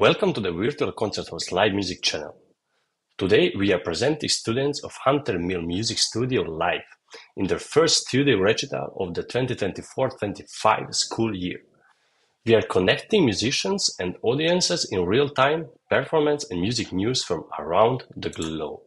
Welcome to the Virtual Concerthouse live music channel. Today we are presenting students of Hunter Mill Music Studio live in their first studio recital of the 2024-25 school year. We are connecting musicians and audiences in real time, performance and music news from around the globe.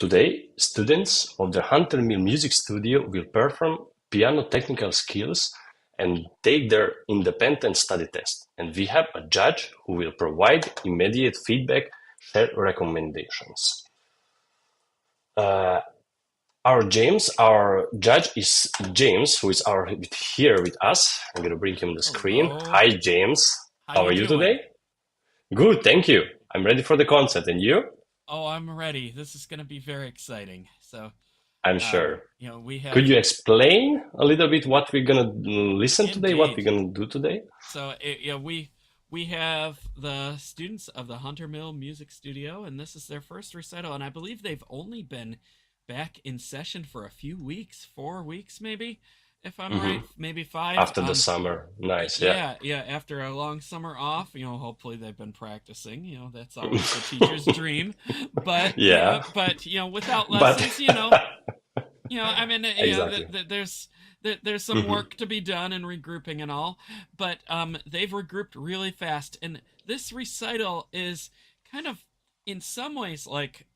Today, students of the Hunter Mill Music Studio will perform piano technical skills and take their independent study test. And we have a judge who will provide immediate feedback, share recommendations. Our judge is James, who is here with us. I'm going to bring him on the screen. Hello. Hi, James. How are you doing? today? Good, thank you. I'm ready for the concert. And you? Oh, I'm ready. This is going to be very exciting. So, I'm sure. we have. Could you explain a little bit what we're gonna listen today, what we're Indeed. gonna do today? So, we have the students of the Hunter Mill Music Studio, and this is their first recital. And I believe they've only been back in session for a few weeks, 4 weeks maybe, if I'm right, maybe 5. After the summer. Nice, yeah. Yeah. After a long summer off, hopefully they've been practicing. That's always the teacher's dream. But Yeah. Without But lessons, I mean, exactly. there's some work to be done and regrouping and all. But they've regrouped really fast, and this recital is kind of, in some ways, like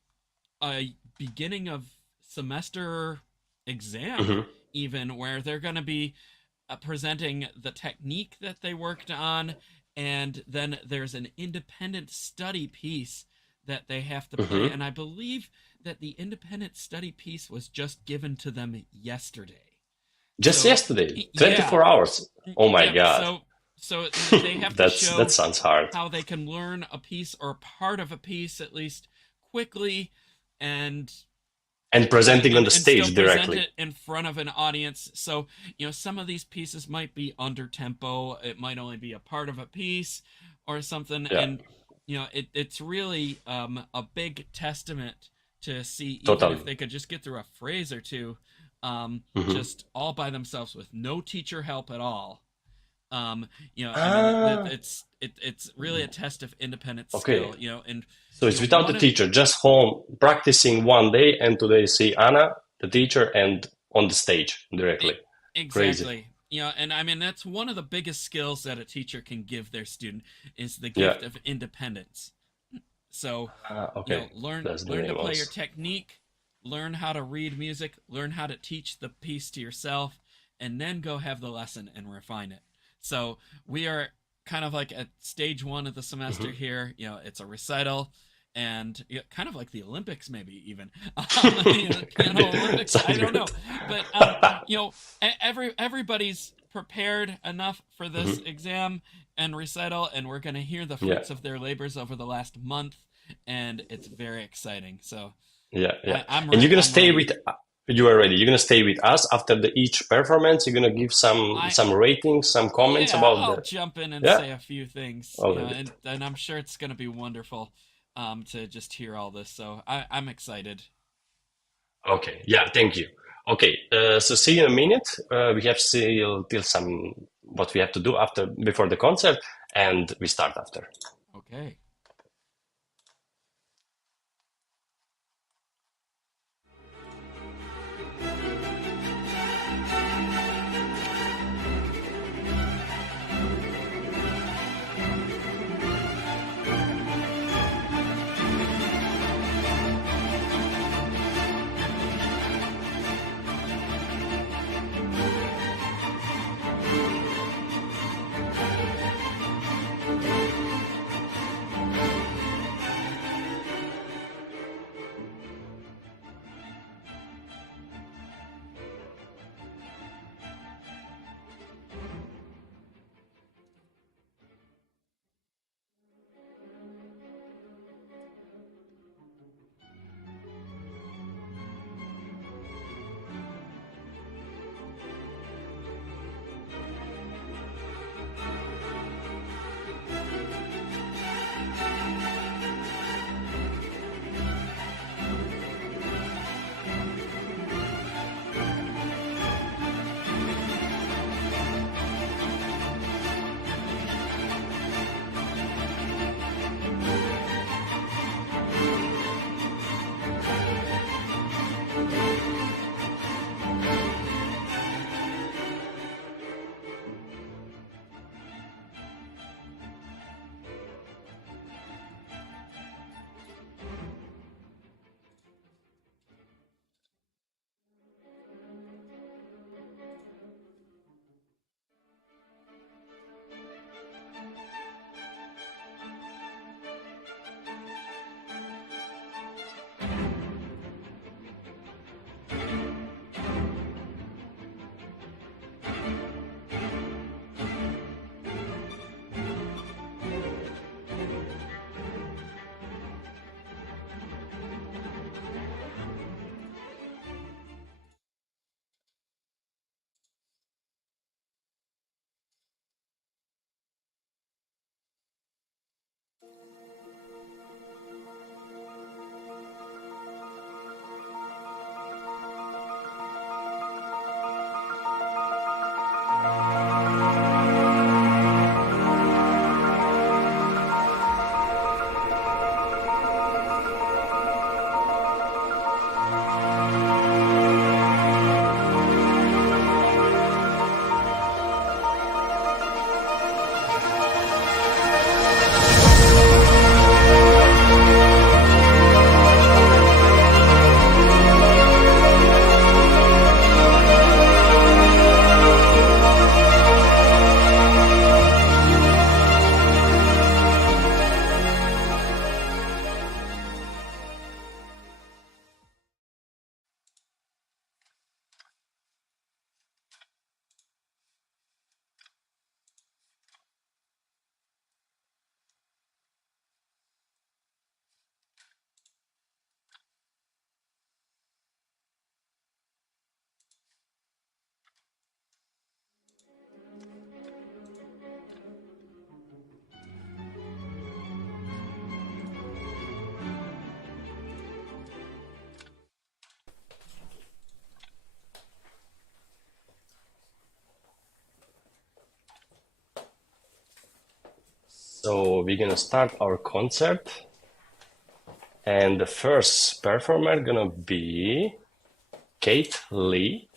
a beginning of semester exam, even, where they're going to be presenting the technique that they worked on, and then there's an independent study piece that they have to play. And I believe that the independent study piece was just given to them yesterday. Just So, yesterday, yeah, 24 hours. Oh my yeah. God. So they have to show That sounds hard. how they can learn a piece or part of a piece at least quickly, and And presenting on the still stage present directly. it in front of an audience. So, some of these pieces might be under tempo. It might only be a part of a piece or something. Yeah, And, it's really a big testament to see, even totally. if they could just get through a phrase or two, Mhm. just all by themselves with no teacher help at all. I mean, Ah, it's really a test of independent okay. skill, and, So it's without the one of, teacher, just home practicing one day, and today see Anna, the teacher, and on the stage directly. Crazy. exactly. And I mean, that's one of the biggest skills that a teacher can give their student, is the Yeah. gift of independence. So, Okay. learn That's the to name play your also. technique, learn how to read music, learn how to teach the piece to yourself, and then go have the lesson and refine it. So we are kind of like at stage 1 of the semester here. It's a recital, and kind of like the Olympics, maybe even piano Olympics. I Sounds don't know, good. but everybody's prepared enough for this exam and recital, and we're gonna hear the Yeah, fruits of their labors over the last month, and it's very exciting. So yeah. I'm And you're gonna I'm stay ready. you are ready. You're gonna stay with us after each performance. You're gonna give I some ratings, some comments Yeah, about I'll the. jump in and Yeah, say a few things, all of it. and I'm sure it's going to be wonderful to just hear all this. So I'm excited. Okay. Yeah. Thank you. Okay. So see you in a minute. We have still till some what we have to do before the concert, and we start after. Okay. So we're gonna start our concert, and the first performer gonna be Kate Lee.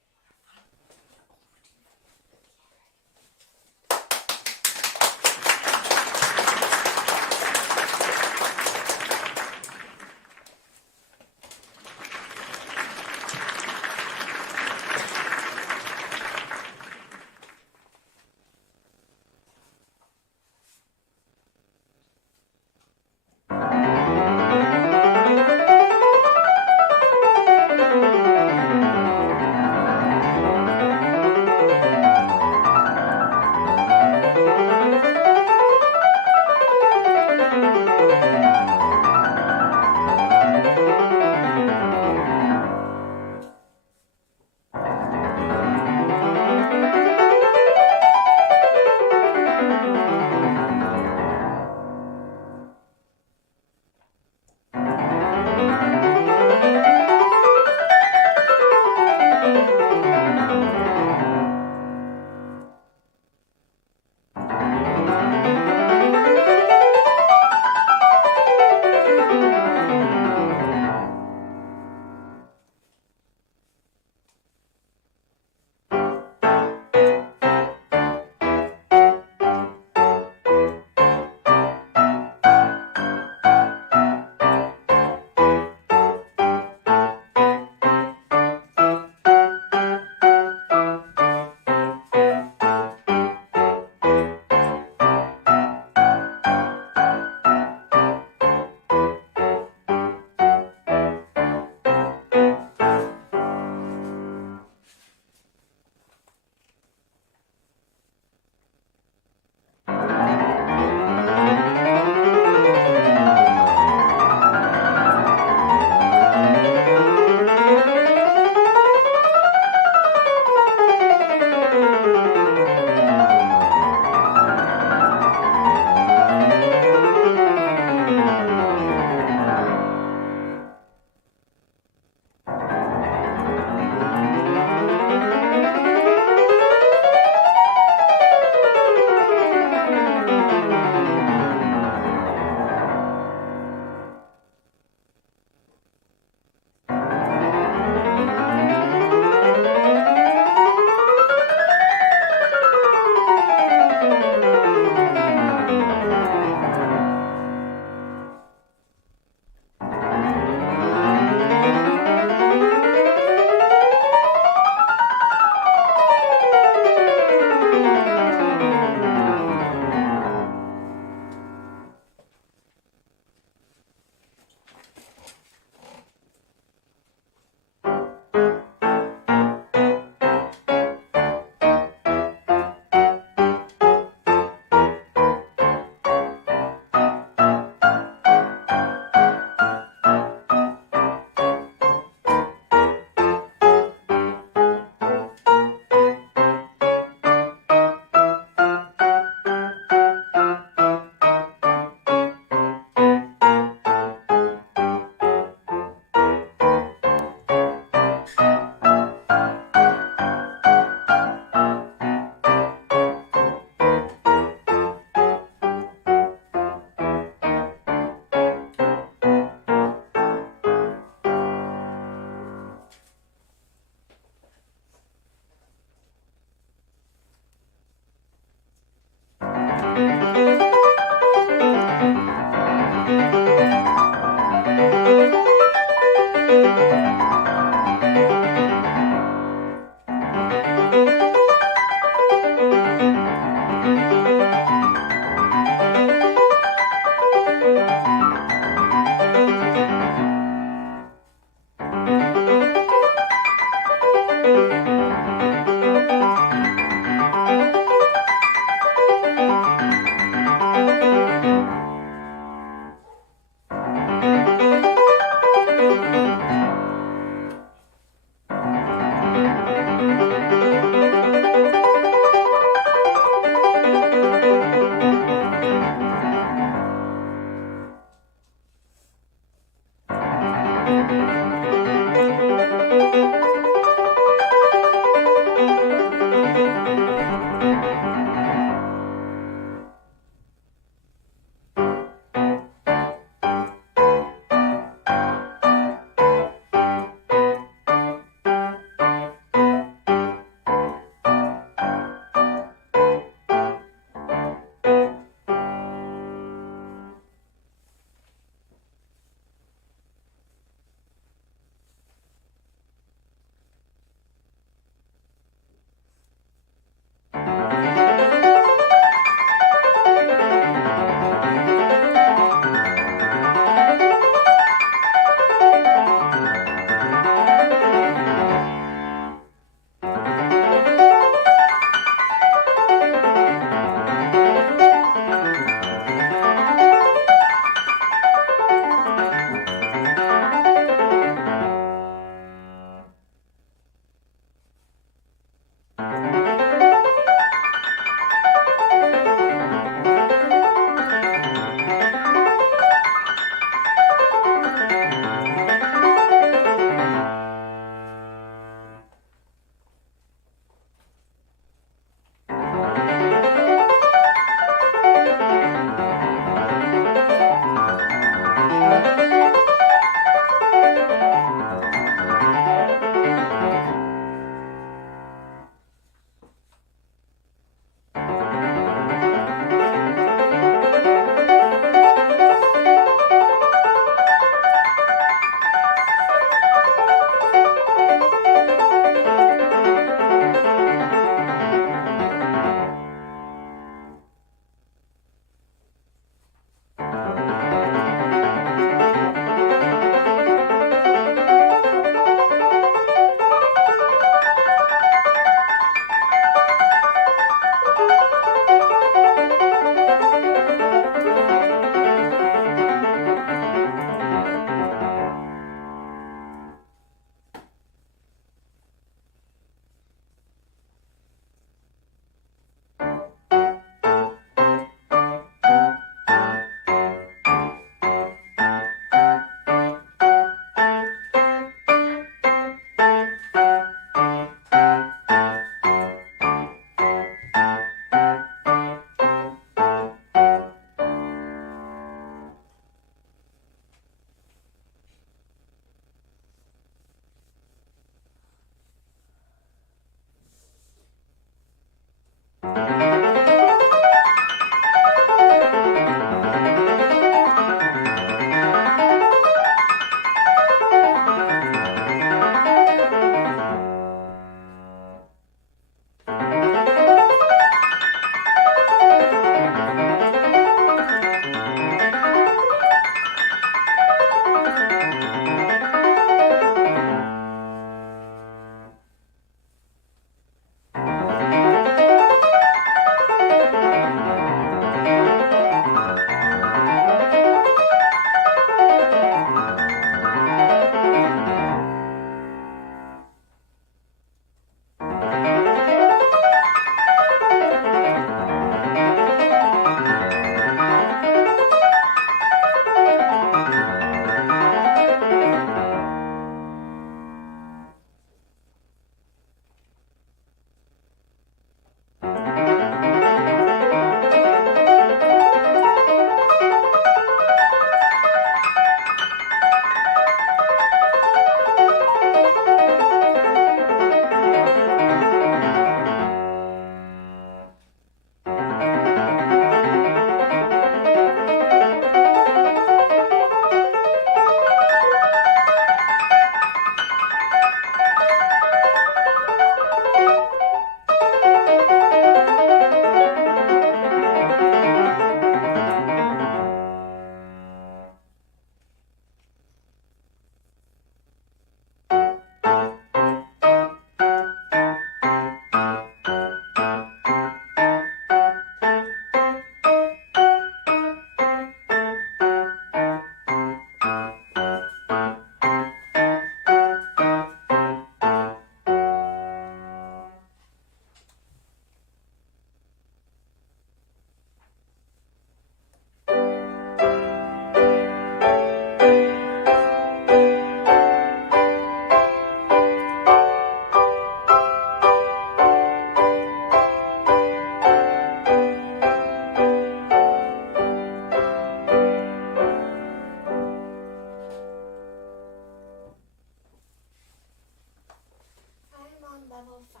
level 5.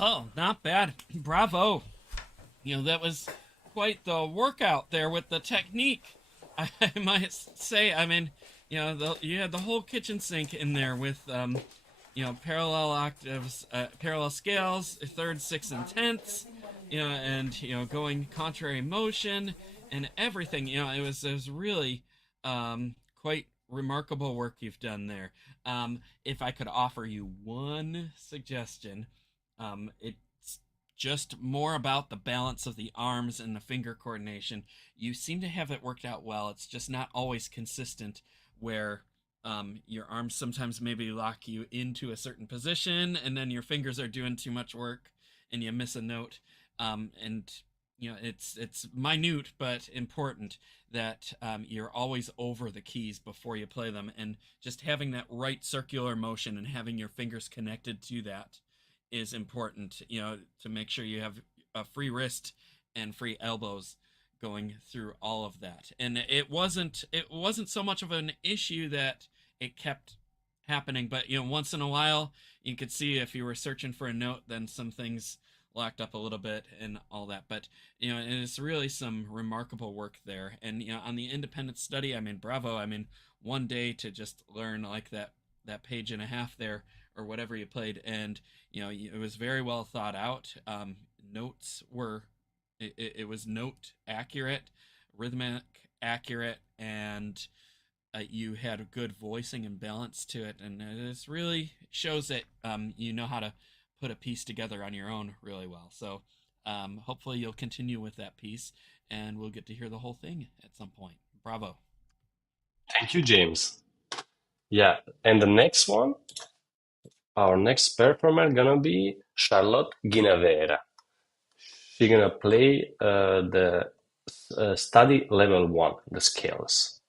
Oh, not bad. Bravo. That was quite the workout there with the technique. I might say, you had the whole kitchen sink in there with, parallel octaves, parallel scales, thirds, sixths, and tenths, and, going contrary motion and everything. It was really, quite remarkable work you've done there. If I could offer you one suggestion, it's just more about the balance of the arms and the finger coordination. You seem to have it worked out well. It's just not always consistent where your arms sometimes maybe lock you into a certain position and then your fingers are doing too much work and you miss a note. And it's minute but important that you're always over the keys before you play them, and just having that right circular motion and having your fingers connected to that is important, to make sure you have a free wrist and free elbows going through all of that. And it wasn't so much of an issue that it kept happening, but once in a while you could see if you were searching for a note, then some things locked up a little bit and all that. But it's really some remarkable work there. And on the independent study, bravo. One day to just learn like that page and a half there or whatever you played, and it was very well thought out. Notes were it was note accurate, rhythmic accurate, and you had a good voicing and balance to it, and this really shows that you know how to put a piece together on your own really well. So hopefully you'll continue with that piece, and we'll get to hear the whole thing at some point. Bravo. Thank you, James. Yeah, and the next one, our next performer gonna be Charlotte Guinevere. She's gonna play the study level 1, the scales.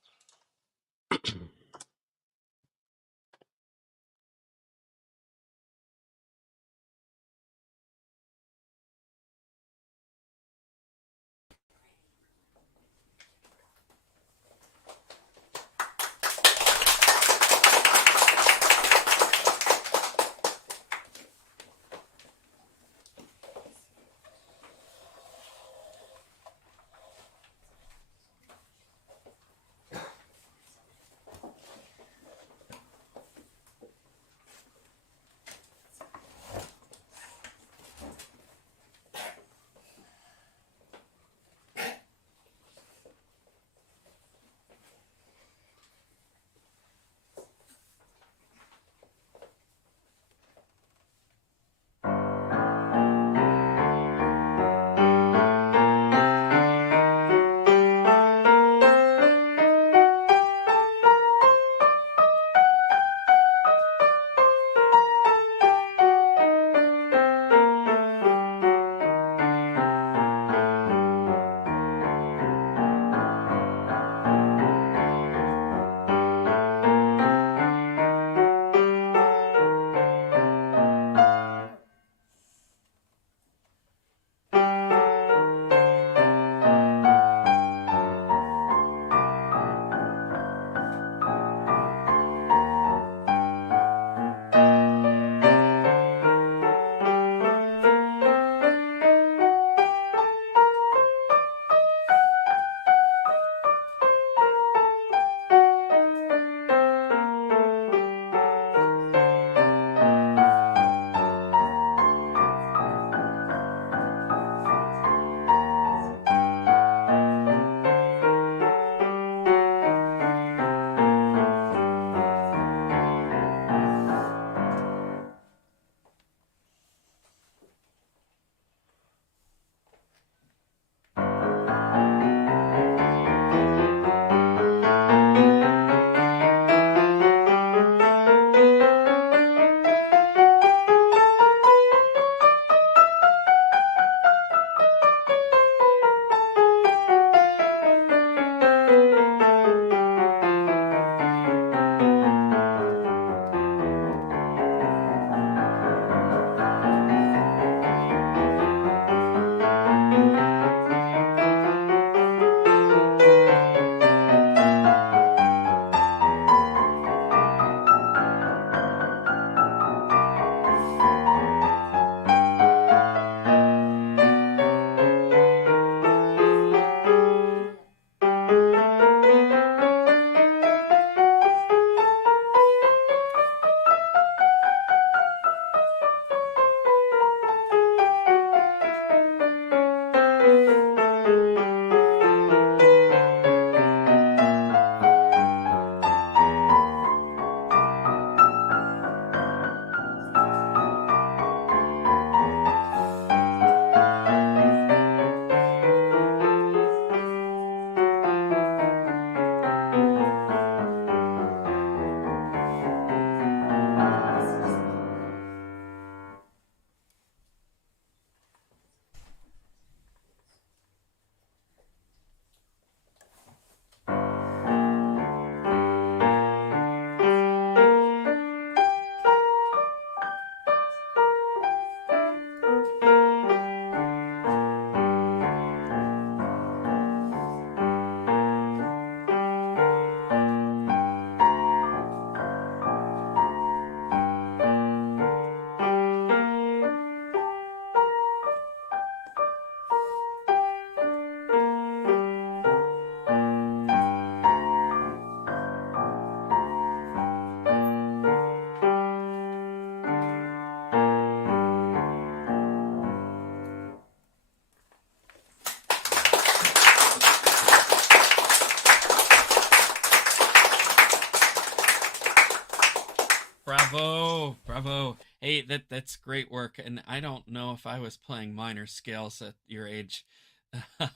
Bravo, bravo. Hey, that's great work. And I don't know if I was playing minor scales at your age,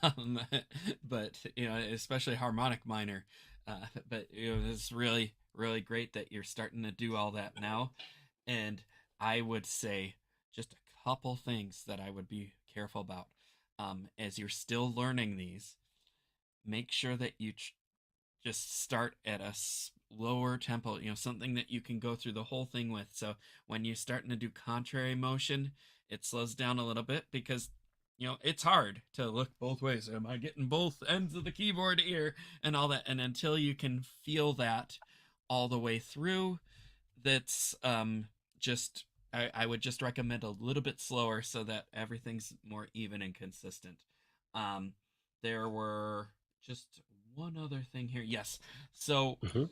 um, but especially harmonic minor. But it's really, really great that you're starting to do all that now. And I would say just a couple things that I would be careful about. As you're still learning these, make sure that you just start at a slower tempo, something that you can go through the whole thing with. So when you're starting to do contrary motion, it slows down a little bit because it's hard to look both ways. Am I getting both ends of the keyboard here and all that? And until you can feel that all the way through, that's just I would just recommend a little bit slower so that everything's more even and consistent. There were just one other thing here. Yes. So Mhm.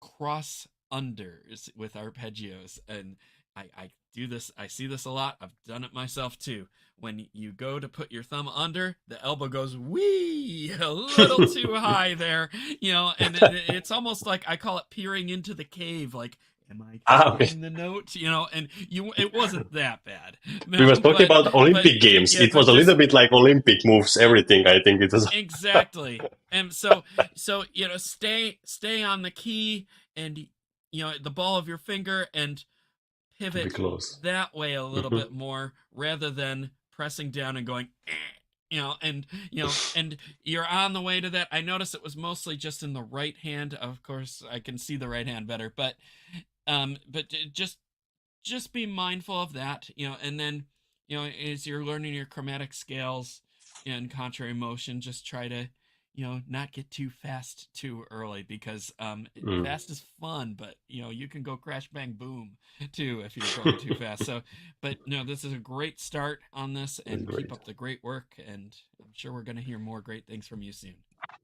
cross unders with arpeggios, and I do this. I see this a lot. I've done it myself too. When you go to put your thumb under, the elbow goes wee a little too high there, and it's almost like I call it peering into the cave. Like, am I Okay. hitting the note? And it wasn't that bad. We were talking but about Olympic Games. yeah, It was a just little bit like Olympic moves, everything. I think it was. exactly. And so stay on the key and the ball of your finger and To be pivot close. that way a little Mhm. bit more rather than pressing down and going and you're on the way to that. I noticed it was mostly just in the right hand. Of course, I can see the right hand better, but just be mindful of that, and then as you're learning your chromatic scales and contrary motion, just try to not get too fast too early because Mm. fast is fun, but you can go crash bang boom too if you're going too fast. So but no, this is a great start on this, That's and keep great. up the great work, and I'm sure we're going to hear more great things from you soon.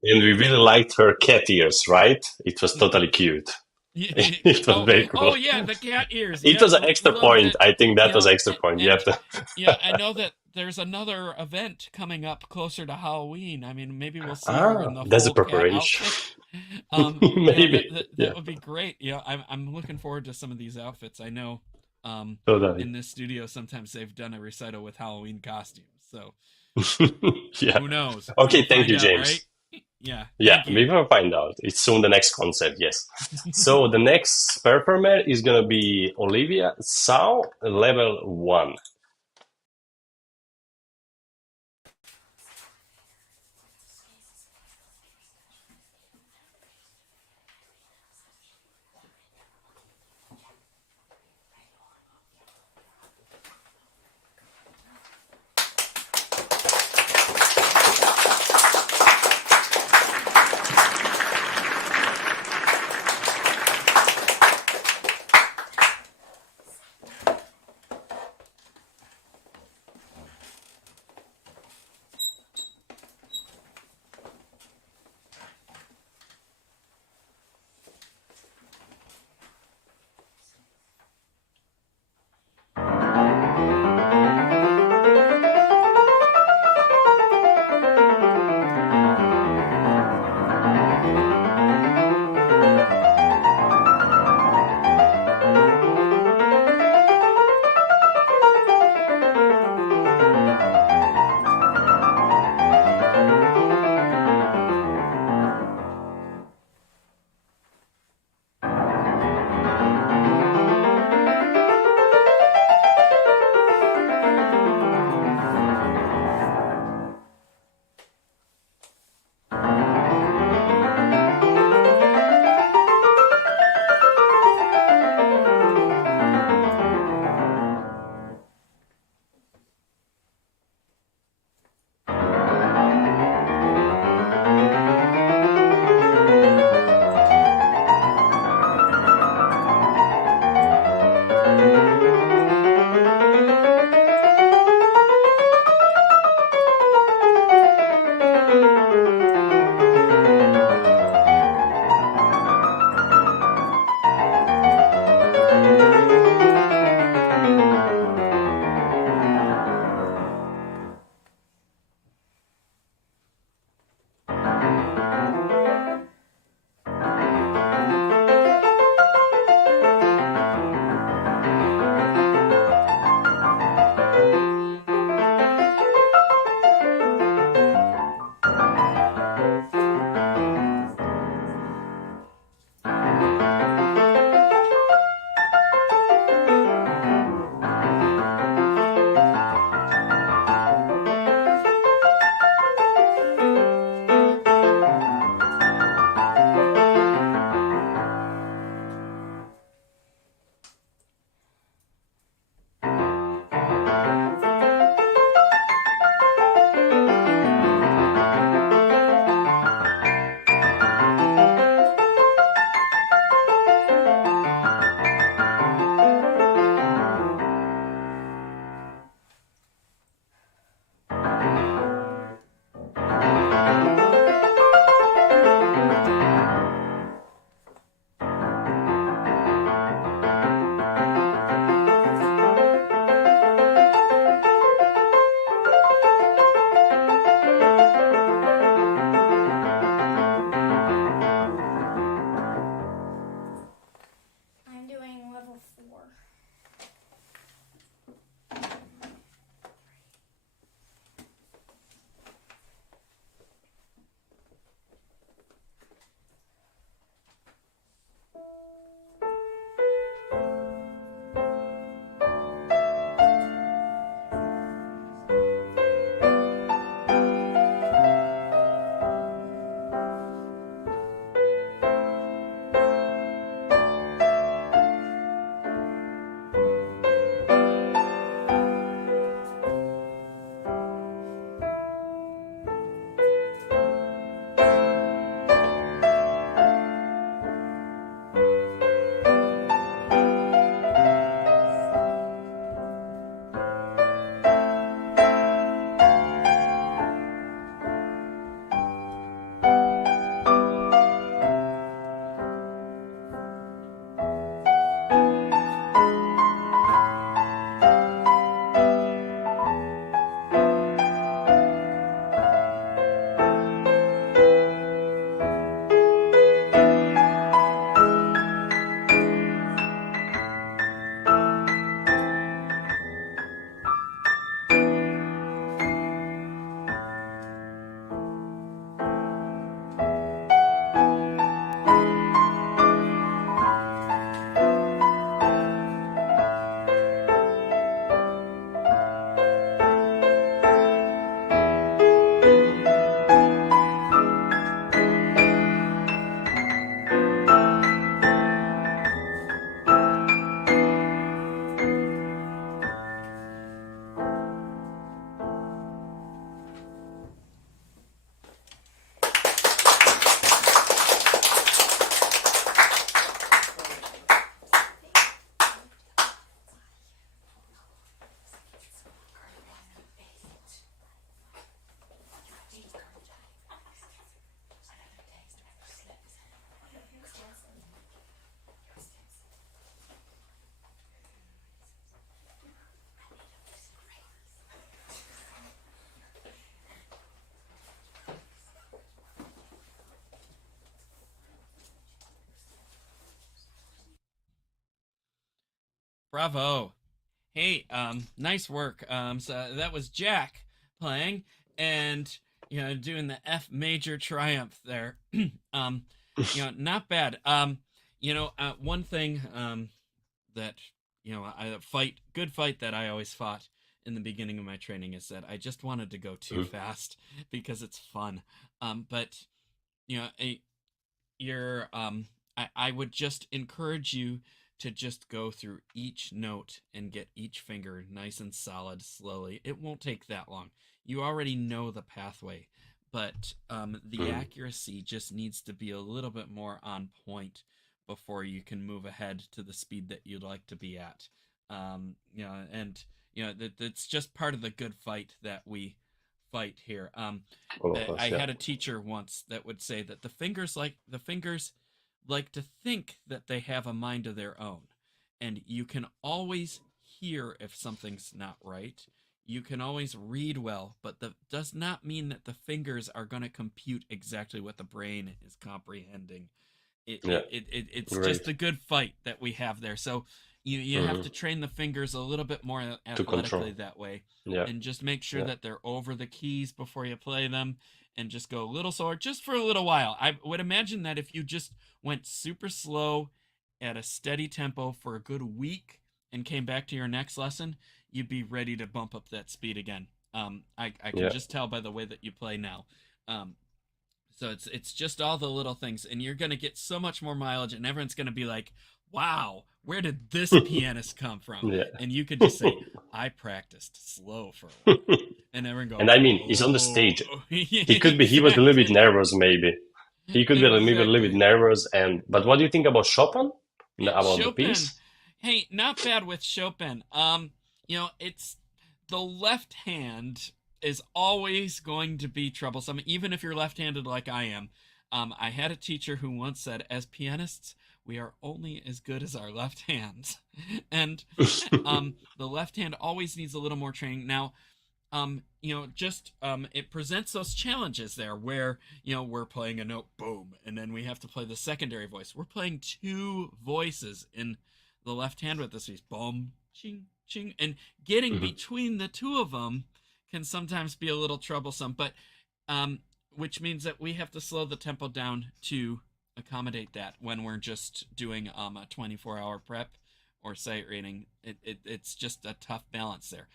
And we really liked her cat ears, right? It was totally cute. It was oh, very oh cool. yeah, the cat ears. It Yep, was an we extra loved point. it. I think that was extra point. You And have to. I know that there's another event coming up closer to Halloween. I mean, maybe we'll see her in the That's a full cat preparation. outfit. Maybe. That Yeah, would be great. I'm looking forward to some of these outfits. I know, totally. in this studio sometimes they've done a recital with Halloween costumes. So Yeah. who knows? Okay, We'll thank find you, out, right? James. Yeah. Yeah, Thank we you. will find out. It's soon the next concert, yes. So the next performer is gonna be Olivia Zhao, level 1. Bravo. Hey, nice work. So that was Jack playing, and doing the F major triumph there. um, not bad. One thing that good fight that I always fought in the beginning of my training is that I just wanted to go too fast because it's fun. But you know, a, you're I would just encourage you to just go through each note and get each finger nice and solid slowly. It won't take that long. You already know the pathway, but the accuracy just needs to be a little bit more on point before you can move ahead to the speed that you'd like to be at. That's just part of the good fight that we fight here. All of us, I yeah. had a teacher once that would say that the fingers like to think that they have a mind of their own, and you can always hear if something's not right. You can always read well, but that does not mean that the fingers are going to compute exactly what the brain is comprehending. It's Great. just a good fight that we have there. So you have to train the fingers a little bit more athletically that way, and just make sure that they're over the keys before you play them, and just go a little slower just for a little while. I would imagine that if you just went super slow at a steady tempo for a good week and came back to your next lesson, you'd be ready to bump up that speed again. I can just tell by the way that you play now. So it's just all the little things, and you're gonna get so much more mileage, and everyone's gonna be like, "Wow, where did this pianist come from?" And you could just say, "I practiced slow for a while," and everyone goes. And I mean, he's on the stage. Exactly. He was a little bit nervous, maybe. He could be maybe a little bit Exactly. nervous. But what do you think about Chopin? About the Chopin. piece? Hey, not bad with Chopin. It's the left hand is always going to be troublesome, even if you're left-handed like I am. I had a teacher who once said, as pianists, we are only as good as our left hands. And the left hand always needs a little more training. Now, it presents those challenges there where, we're playing a note, boom, and then we have to play the secondary voice. We're playing two voices in the left hand with this piece, boom, ching, ching, and getting between the two of them can sometimes be a little troublesome, but which means that we have to slow the tempo down to accommodate that when we're just doing a 24-hour prep or sight reading. It's just a tough balance there.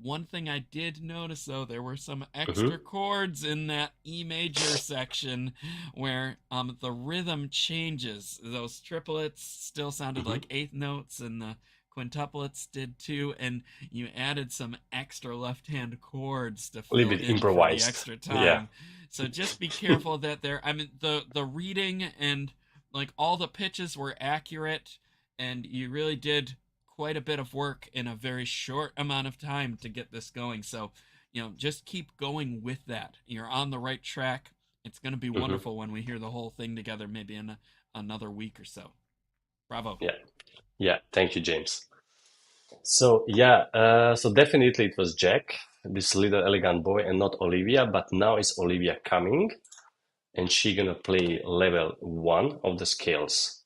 One thing I did notice, though, there were some extra chords in that E major section where the rhythm changes. Those triplets still sounded like eighth notes, and the quintuplets did too, and you added some extra left-hand chords to fill in improvised. for the extra time. So just be careful that the reading and like all the pitches were accurate, and you really did quite a bit of work in a very short amount of time to get this going. So, just keep going with that. You're on the right track. It's going to be wonderful when we hear the whole thing together, maybe in another week or so. Bravo. Yeah. Thank you, James. So so definitely it was Jack, this little elegant boy, and not Olivia. But now is Olivia coming, and she gonna play level 1 of the scales.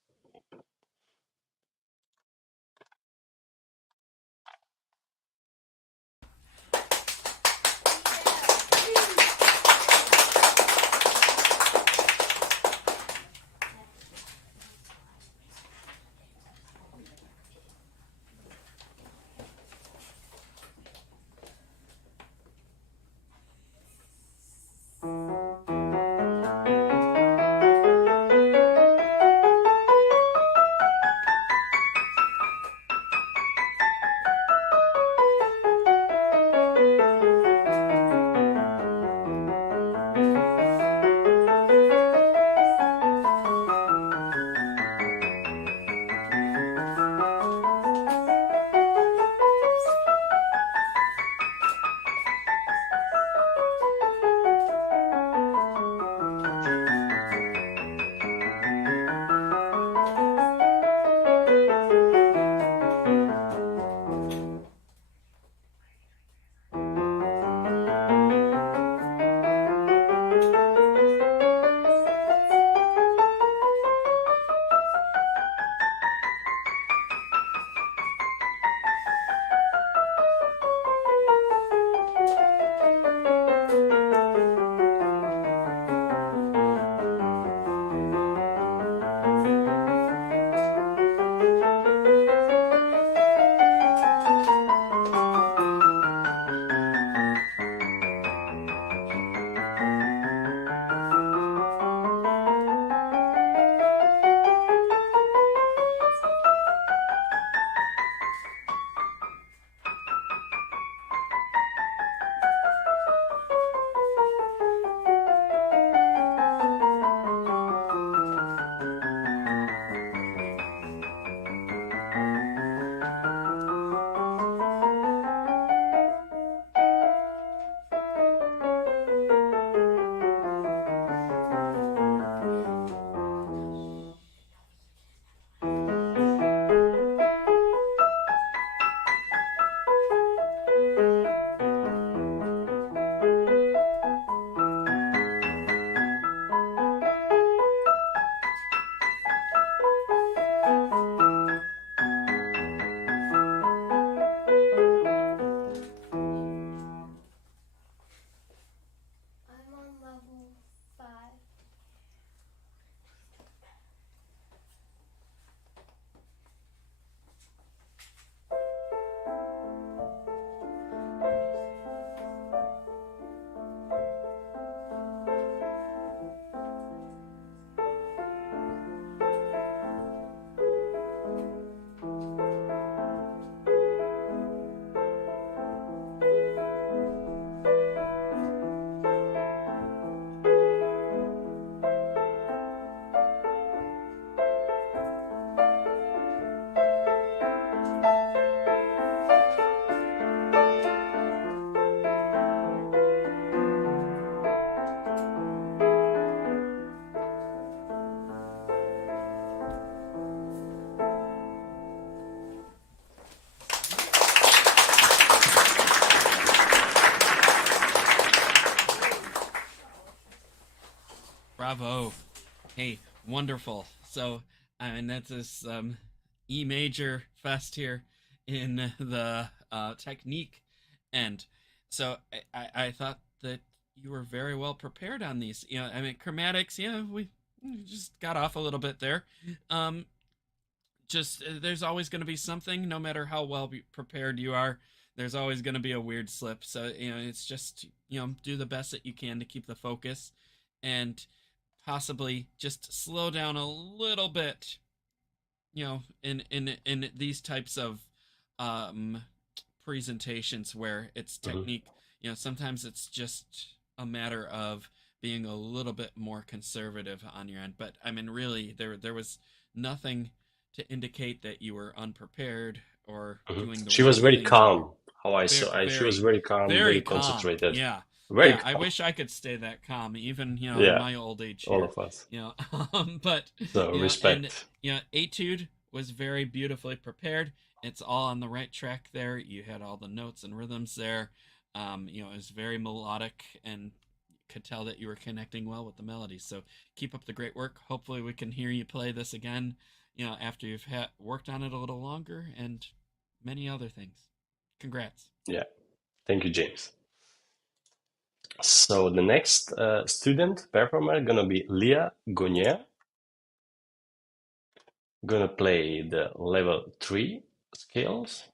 Bravo. Hey, wonderful. So, I mean, that's this E major fest here in the technique. And so I thought that you were very well prepared on these. I mean, chromatics, we just got off a little bit there. Um, just there's always going to be something, no matter how well prepared you are. There's always going to be a weird slip. So, it's just, do the best that you can to keep the focus and possibly just slow down a little bit, in these types of um presentations where it's Hmm. technique. Sometimes it's just a matter of being a little bit more conservative on your end. But I mean, really, there was nothing to indicate that you were unprepared or Hmm. doing the She was wrong very things. calm. How I Very, saw, she was very, very calm, very very calm. concentrated, Yeah, very yeah. I calm. wish I could stay that calm, even in Yeah, my old age all here. of us. You know, but So and respect. Etude was very beautifully prepared. It's all on the right track there. You had all the notes and rhythms there. It was very melodic and could tell that you were connecting well with the melody. So keep up the great work. Hopefully, we can hear you play this again. After you've worked on it a little longer and many other things. Congrats. Yeah, thank you, James. So the next student performer gonna be Leah Gonier, gonna play the level 3 scales.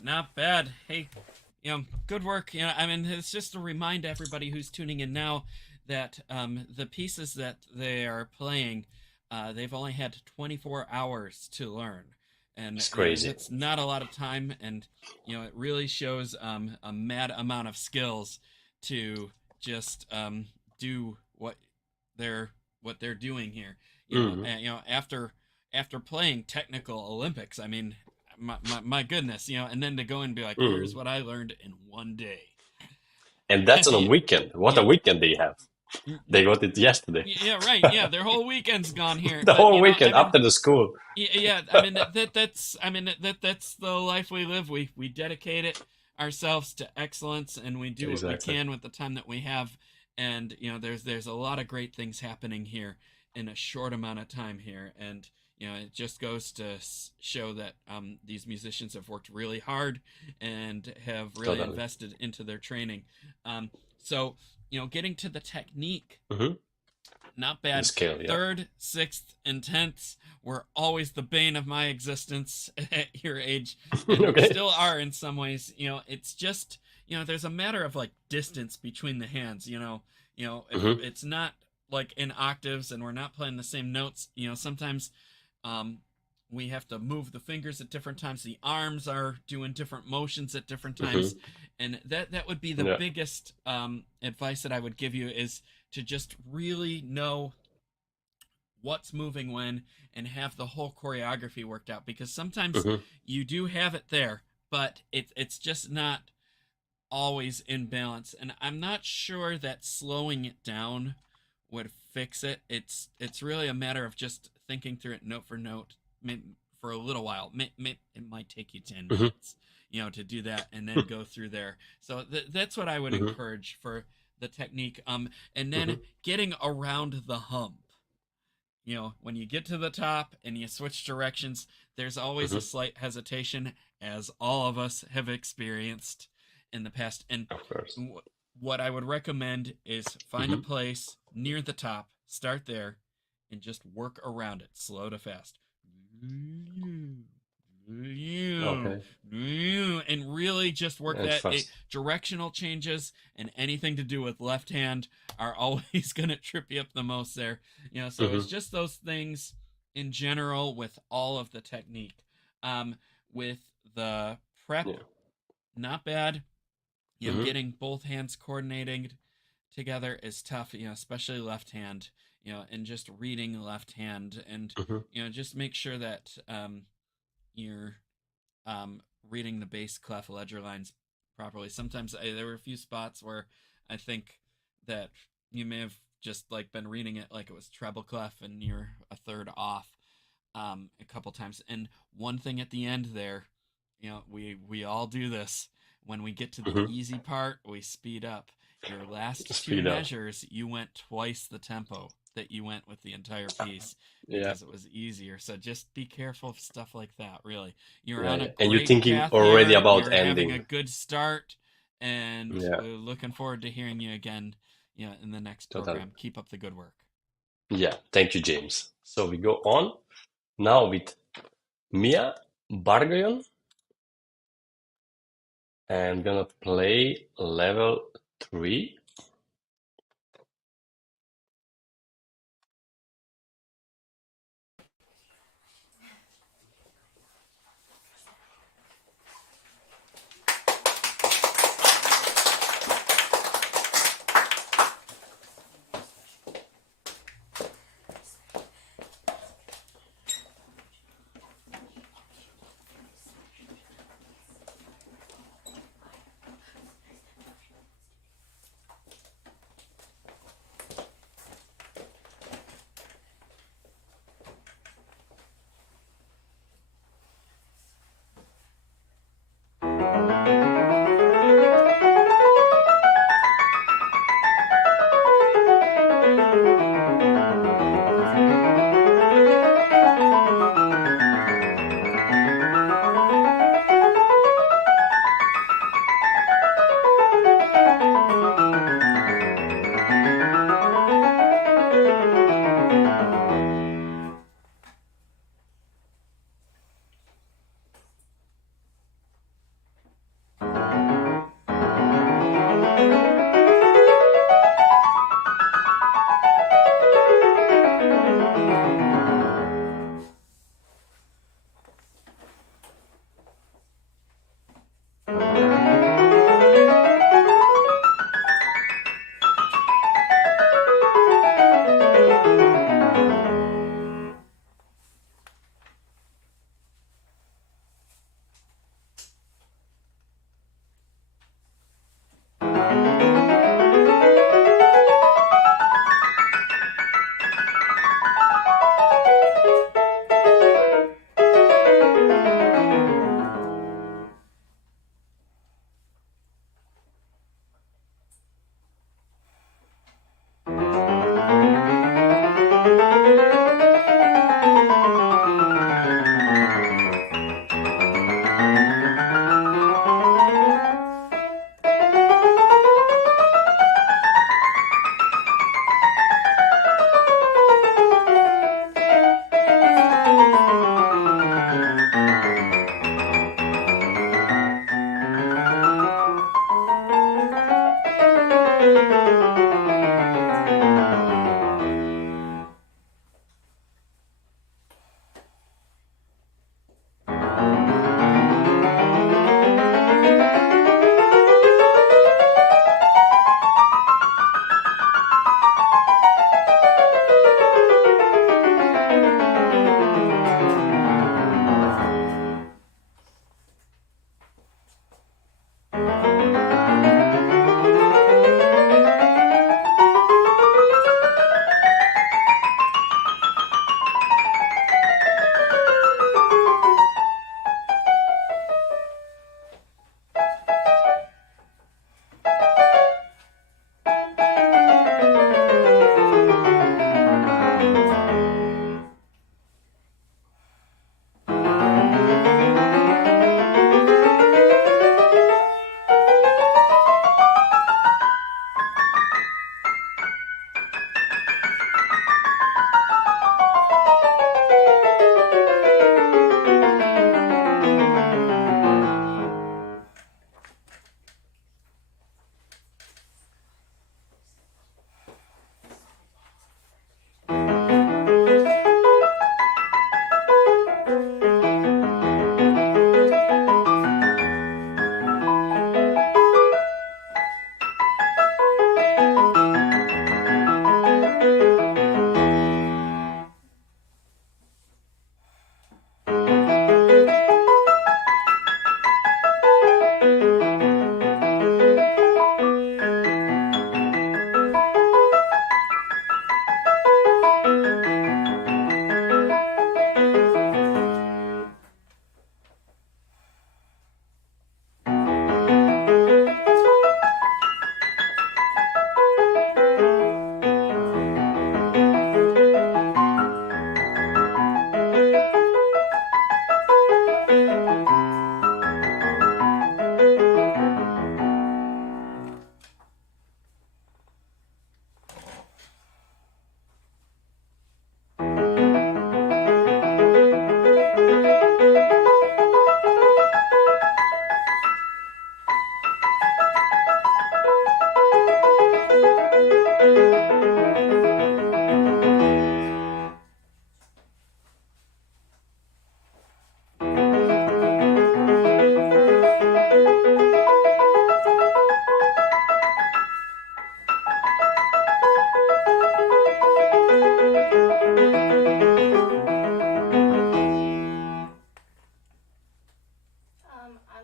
right, not bad. Hey, good work. I mean, it's just to remind everybody who's tuning in now that the pieces that they are playing, they've only had 24 hours to learn, and It's crazy. that's not a lot of time. And it really shows a mad amount of skills to just do what they're doing here. After playing technical Olympics, I mean, my goodness, and then to go and be like, here's what I learned in one day. And that's on a weekend. What a weekend they have. They got it yesterday. Yeah, right. Yeah, their whole weekend's gone here. The whole weekend after the school. Yeah, I mean that's the life we live. We dedicate it ourselves to excellence, and we do what we can with the time that we have. And there's a lot of great things happening here in a short amount of time here, and it just goes to show that these musicians have worked really hard and have really invested into their training. So getting to the technique, not bad. Scale, yeah. 3rd, 6th, and 10ths were always the bane of my existence at your age, and still are in some ways. It's just there's a matter of like distance between the hands. If it's not like in octaves and we're not playing the same notes, sometimes we have to move the fingers at different times. The arms are doing different motions at different times, and that would be the biggest advice that I would give you, is to just really know what's moving when and have the whole choreography worked out, because sometimes you do have it there, but it's just not always in balance. And I'm not sure that slowing it down would fix it. It's really a matter of just thinking through it note for note for a little while. It might take you 10 minutes to do that, and then go through there. So that's what I would encourage for the technique. And then getting around the hump. When you get to the top and you switch directions, there's always a slight hesitation, as all of us have experienced in the past. And what I would recommend is find a place near the top, start there, and just work around it, slow to fast. And really just work that. Directional changes and anything to do with left hand are always going to trip you up the most there. So it's just those things in general with all of the technique. With the prep, not bad. Getting both hands coordinating together is tough, especially left hand, and just reading left hand, and, just make sure that you're reading the bass clef ledger lines properly. Sometimes there were a few spots where I think that you may have just like been reading it like it was treble clef and you're a third off a couple times. And one thing at the end there, we all do this. When we get to the easy part, we speed up. Your last two measures, you went twice the tempo that you went with the entire piece, because it was easier. So just be careful of stuff like that, really. You're on a great and you're thinking path already here. about you're ending. Having a good start, and we're looking forward to hearing you again in the next program. Keep up the good work. Yeah, thank you, James. So we go on now with Mia Burgoyne. I'm gonna play level 3.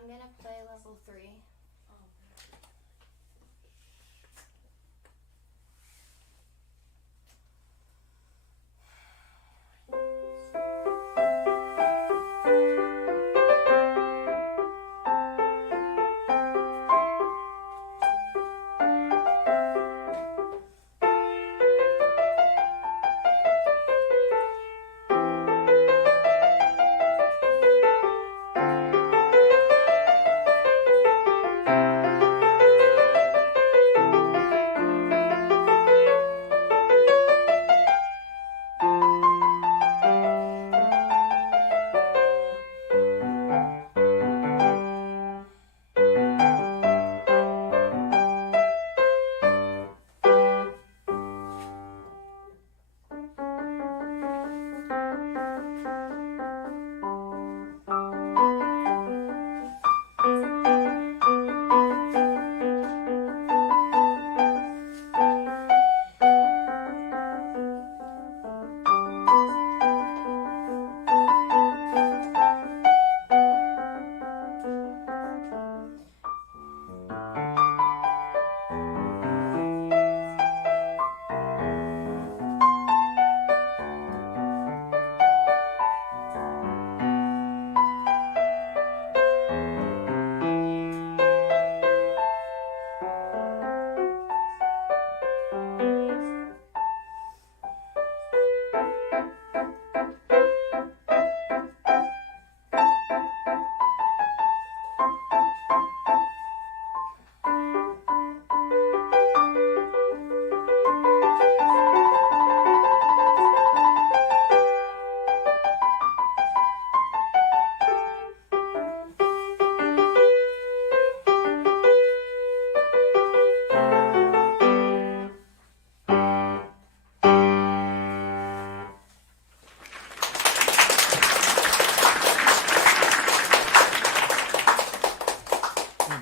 I'm gonna play level 3.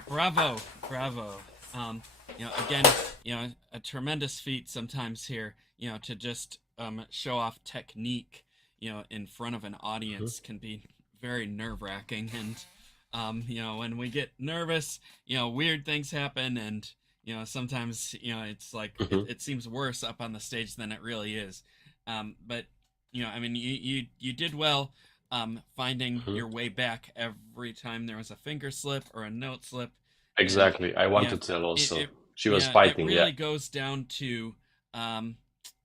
Bravo, bravo. Again, a tremendous feat sometimes here, to just show off technique, in front of an audience can be very nerve-wracking. And, when we get nervous, weird things happen. And, sometimes, it's like, it seems worse up on the stage than it really is. But, you did well finding your way back every time there was a finger slip or a note slip. Exactly. I want to tell also. She was fighting, it really goes down to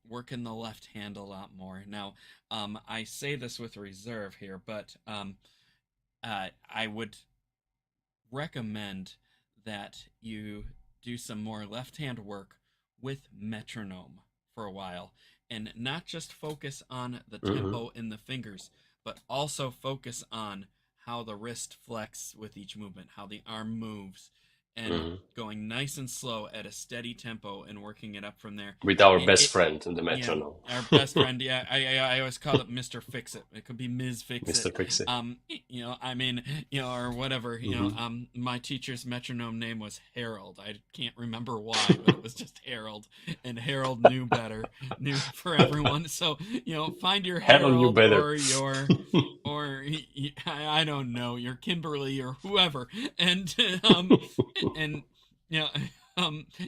working the left hand a lot more. Now, I say this with reserve here, but I would recommend that you do some more left hand work with metronome for a while, and not just focus on the tempo in the fingers, but also focus on how the wrist flex with each movement, how the arm moves, and going nice and slow at a steady tempo and working it up from there. With our best friend in the metronome. Yeah, our best friend. Yeah, I always call it Mr. Fix It. It could be Ms. Fix It. Mr. Fix It. Or whatever. My teacher's metronome name was Harold. I can't remember why, but it was just Harold, and Harold knew better, knew for everyone. So find your Harold knew better. or your I don't know, your Kimberly or whoever, and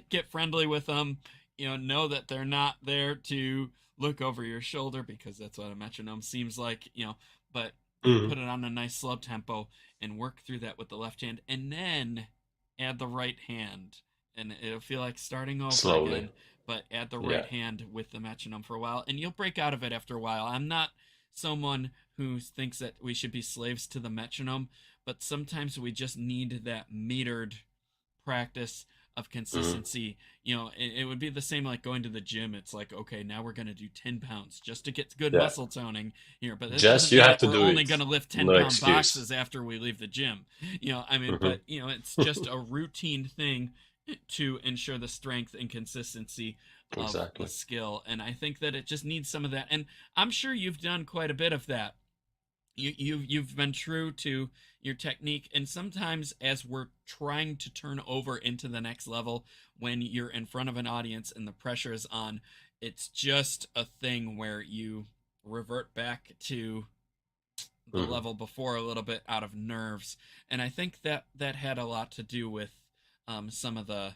get friendly with them. Know that they're not there to look over your shoulder, because that's what a metronome seems like. But put it on a nice slow tempo and work through that with the left hand, and then add the right hand, and it'll feel like starting over slowly again. But add the right hand with the metronome for a while, and you'll break out of it after a while. I'm not someone who thinks that we should be slaves to the metronome, but sometimes we just need that metered practice of consistency. It would be the same like going to the gym. It's like, okay, now we're going to do 10 pounds just to get good muscle toning here. But just you have to do it. We're only going to lift 10-pound boxes after we leave the gym. But it's just a routine thing to ensure the strength and consistency of the skill. And I think that it just needs some of that. And I'm sure you've done quite a bit of that. You've been true to your technique, and sometimes as we're trying to turn over into the next level, when you're in front of an audience and the pressure is on, it's just a thing where you revert back to the level before a little bit out of nerves, and I think that that had a lot to do with some of the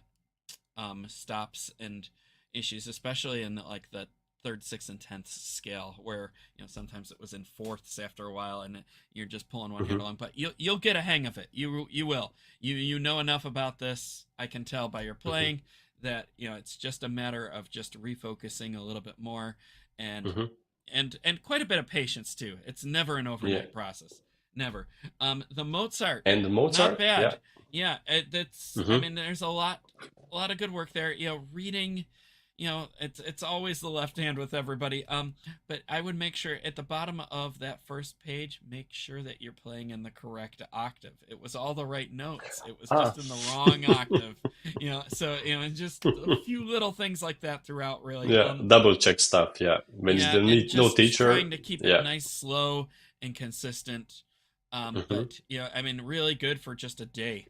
stops and issues, especially in like the third, sixth, and tenth scale, where sometimes it was in fourths after a while, and you're just pulling one hand along. But you'll get a hang of it. You will. You know enough about this. I can tell by your playing that it's just a matter of just refocusing a little bit more, and and quite a bit of patience too. It's never an overnight process. Never. The Mozart, And the not Mozart, bad. Yeah, that's. I hmm mean, there's a lot of good work there. Reading. It's always the left hand with everybody. But I would make sure at the bottom of that first page, make sure that you're playing in the correct octave. It was all the right notes. It was Ah, just in the wrong octave. So just a few little things like that throughout, really. yeah, double check stuff. Yeah, when you Yeah, don't and need no just teacher. trying to keep it Yeah, nice, slow, and consistent. hmm But I mean, really good for just a day.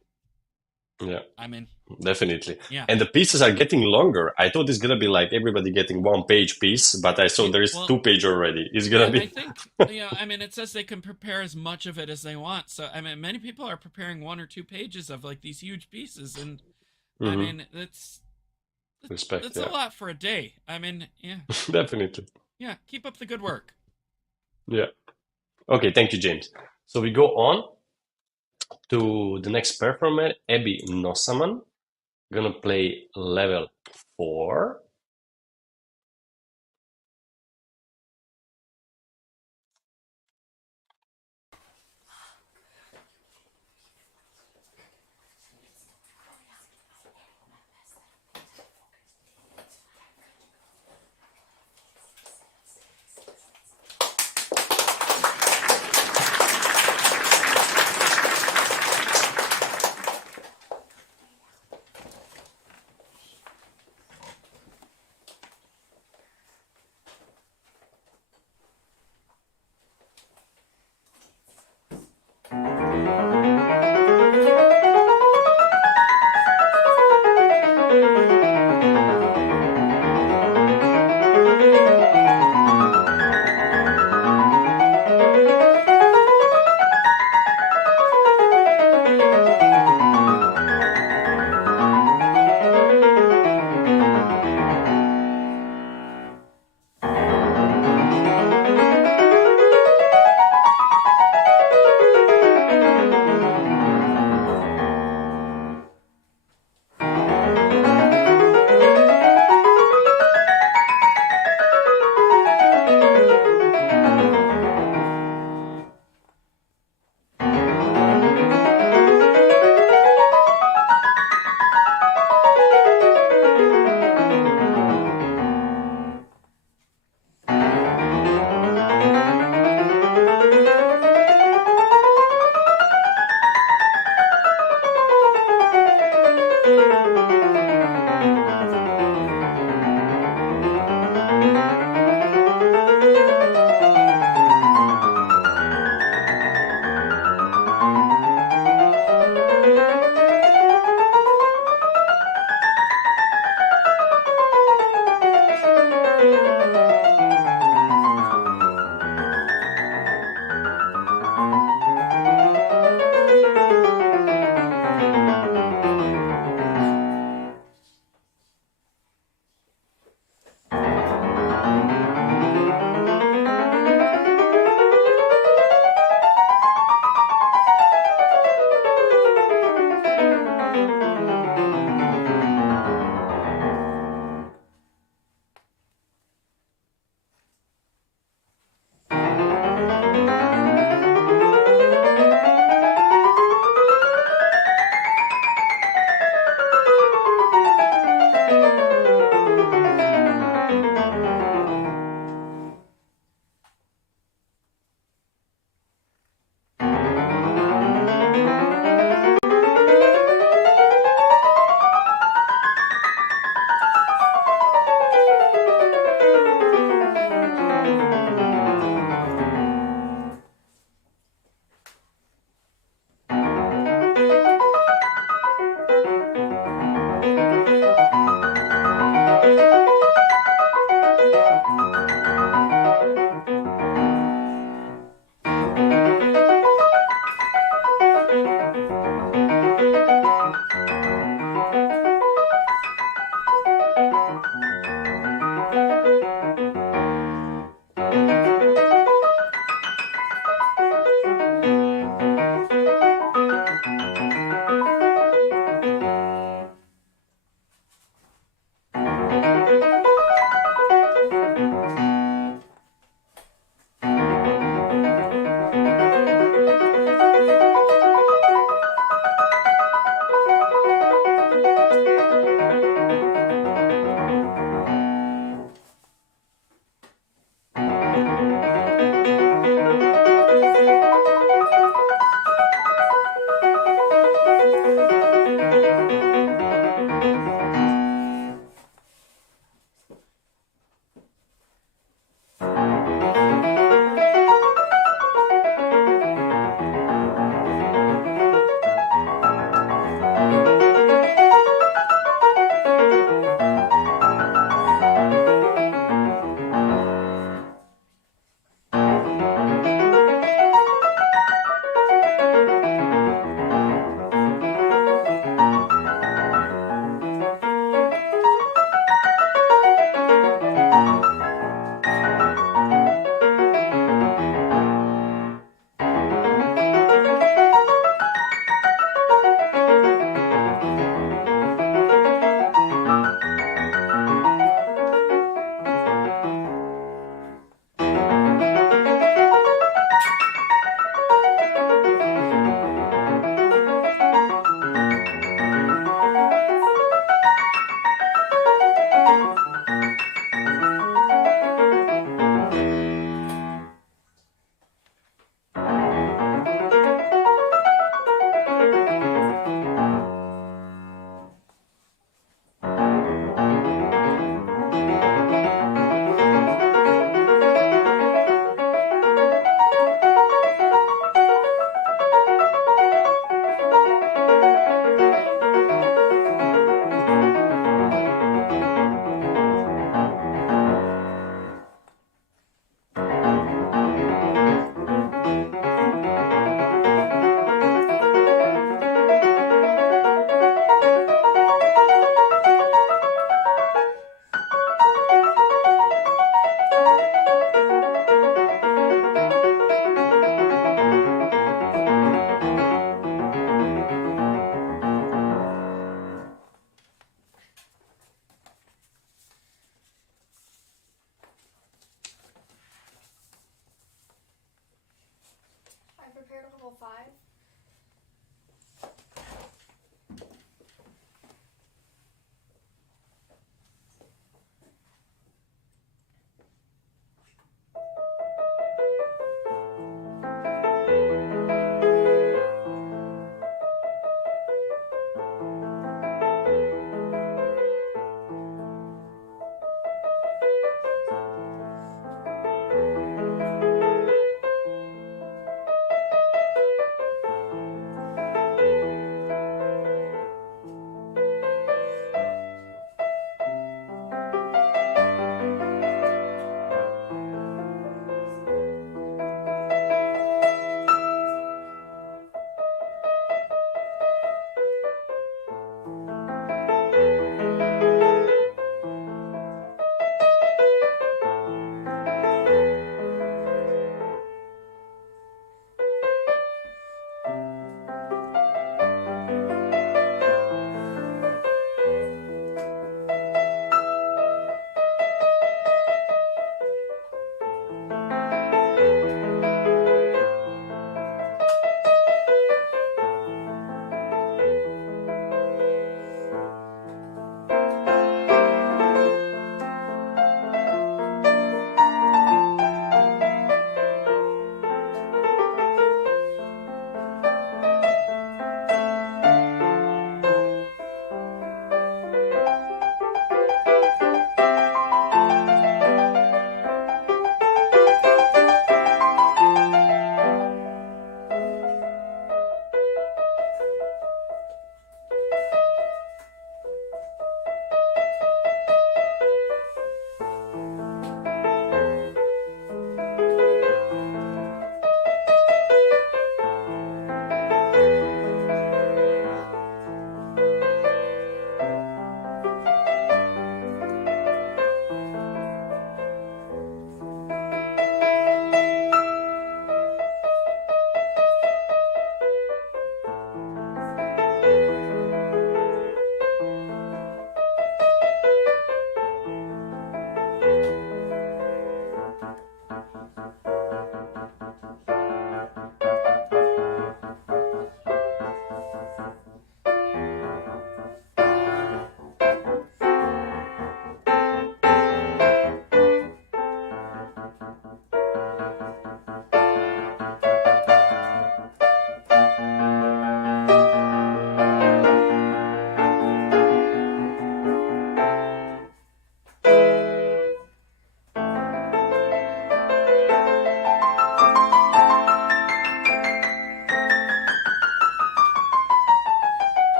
yeah, I mean, definitely. yeah. And the pieces are getting longer. I thought it's gonna be like everybody getting 1 page piece, but I saw Yeah, there is well, 2 page already. It's gonna yeah, I be. think, I mean, it says they can prepare as much of it as they want. So, I mean, many people are preparing 1 or 2 pages of like these huge pieces, and I hmm mean, Respect. that's a Yeah, lot for a day. I mean, yeah, definitely. yeah, keep up the good work. Yeah. Okay. Thank you, James. So we go on to the next performer, Abby Nossaman. Gonna play level 4.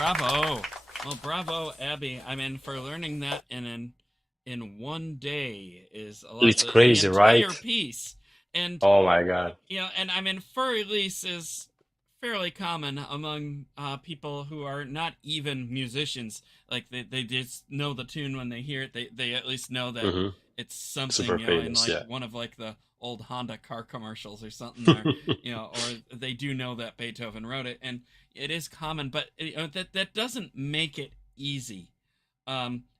Bravo. Well, bravo, Abby. I mean, for learning that in one day is a lot. It's The crazy, entire right? piece, and Oh my God. and I mean, fur release is fairly common among people who are not even musicians. Like they just know the tune when they hear it. They at least know that Hmm. it's something, Super in famous, like yeah. one of like the old Honda car commercials or something there, or they do know that Beethoven wrote it, and it is common, but that doesn't make it easy.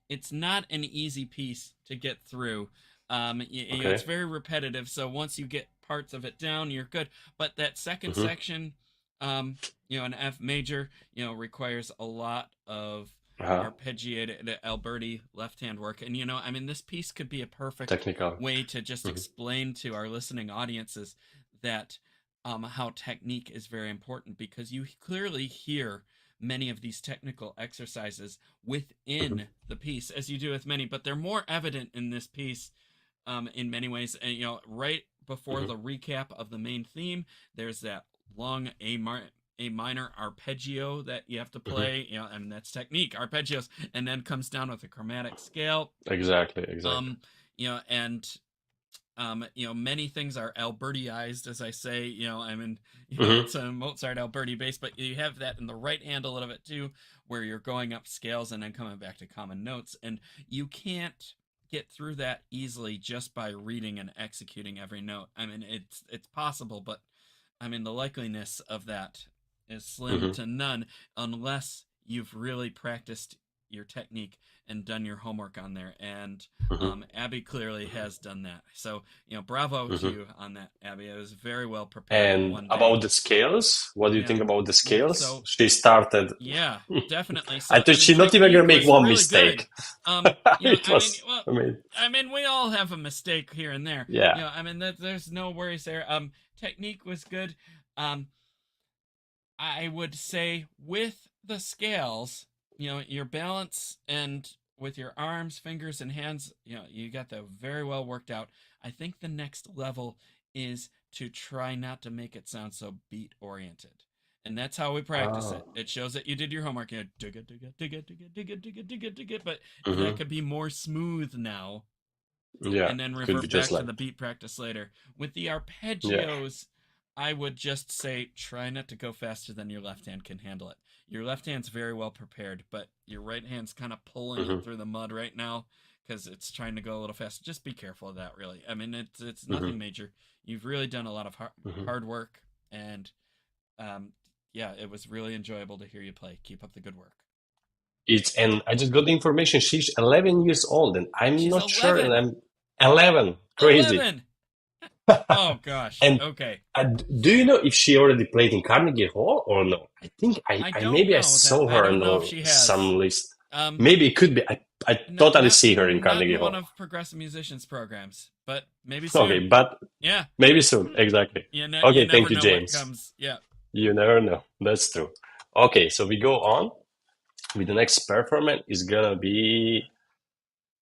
It's not an easy piece to get through. It's Okay. very repetitive, so once you get parts of it down, you're good. But that second Hmm. section, an F major, requires a lot of Uh-huh. arpeggiated Alberti left-hand work. And I mean, this piece could be a perfect Technical. way to just Hmm. explain to our listening audiences that how technique is very important, because you clearly hear many of these technical exercises Hmm. within the piece, as you do with many, but they're more evident in this piece in many ways. And right before Hmm. the recap of the main theme, there's that long A minor arpeggio that you have to Hmm. play, and that's technique, arpeggios, and then comes down with a chromatic scale. Exactly, exactly. Um, and many things are Albertiized, as I say. I mean, Hmm. it's a Mozart Alberti bass, but you have that in the right hand a little bit too, where you're going up scales and then coming back to common notes, and you can't get through that easily just by reading and executing every note. I mean, it's possible, but I mean, the likeliness of that is slim Hmm. to none unless you've really practiced your technique and done your homework on there. And Hmm. Abby clearly has done that. So, bravo to Hmm. you on that, Abby. It was very well prepared in And one day. about the scales, what do you Yeah. think about the Well, scales? so She started. yeah, definitely. I So, thought I mean, she's not even gonna technique make was one really good. mistake. It I mean, was, well, I mean, I mean, we all have a mistake here and there. yeah. I mean, there's no worries there. Technique was good. Um, I would say with the scales, your balance and with your arms, fingers, and hands, you got that very well worked out. I think the next level is to try not to make it sound so beat oriented. And that's how we practice it. Oh. It shows that you did your homework. Dig it, dig it, dig it, dig it, dig it, dig it, dig it, dig it. But that Hmm. could be more smooth now, Yeah, and then could be revert just back to like, the beat practice later. With the yeah. arpeggios, I would just say try not to go faster than your left hand can handle it. Your left hand's very well prepared, but your right hand's kind of pulling it Hmm. through the mud right now because it's trying to go a little faster. Just be careful of that, really. I mean, it's Hmm. nothing major. You've really done a lot of Hmm. hard work, and um, yeah, it was really enjoyable to hear you play. Keep up the good work. And I just got the information. She's 11 years old, and I'm She's not sure. And 11. I'm 11. Crazy. 11. Oh gosh. And Okay. do you know if she already played in Carnegie Hall or no? I think I I don't maybe I know that. saw I her don't on know if she has. some list. Um, Maybe it could be. I totally see her in not Carnegie in one Hall. of Progressive Musicians programs, but maybe Okay, soon. but Yeah. maybe soon. Exactly. You Okay, never thank you, know what James. comes. Yeah. You never know. That's true. Okay, so we go on with the next performance. Is gonna be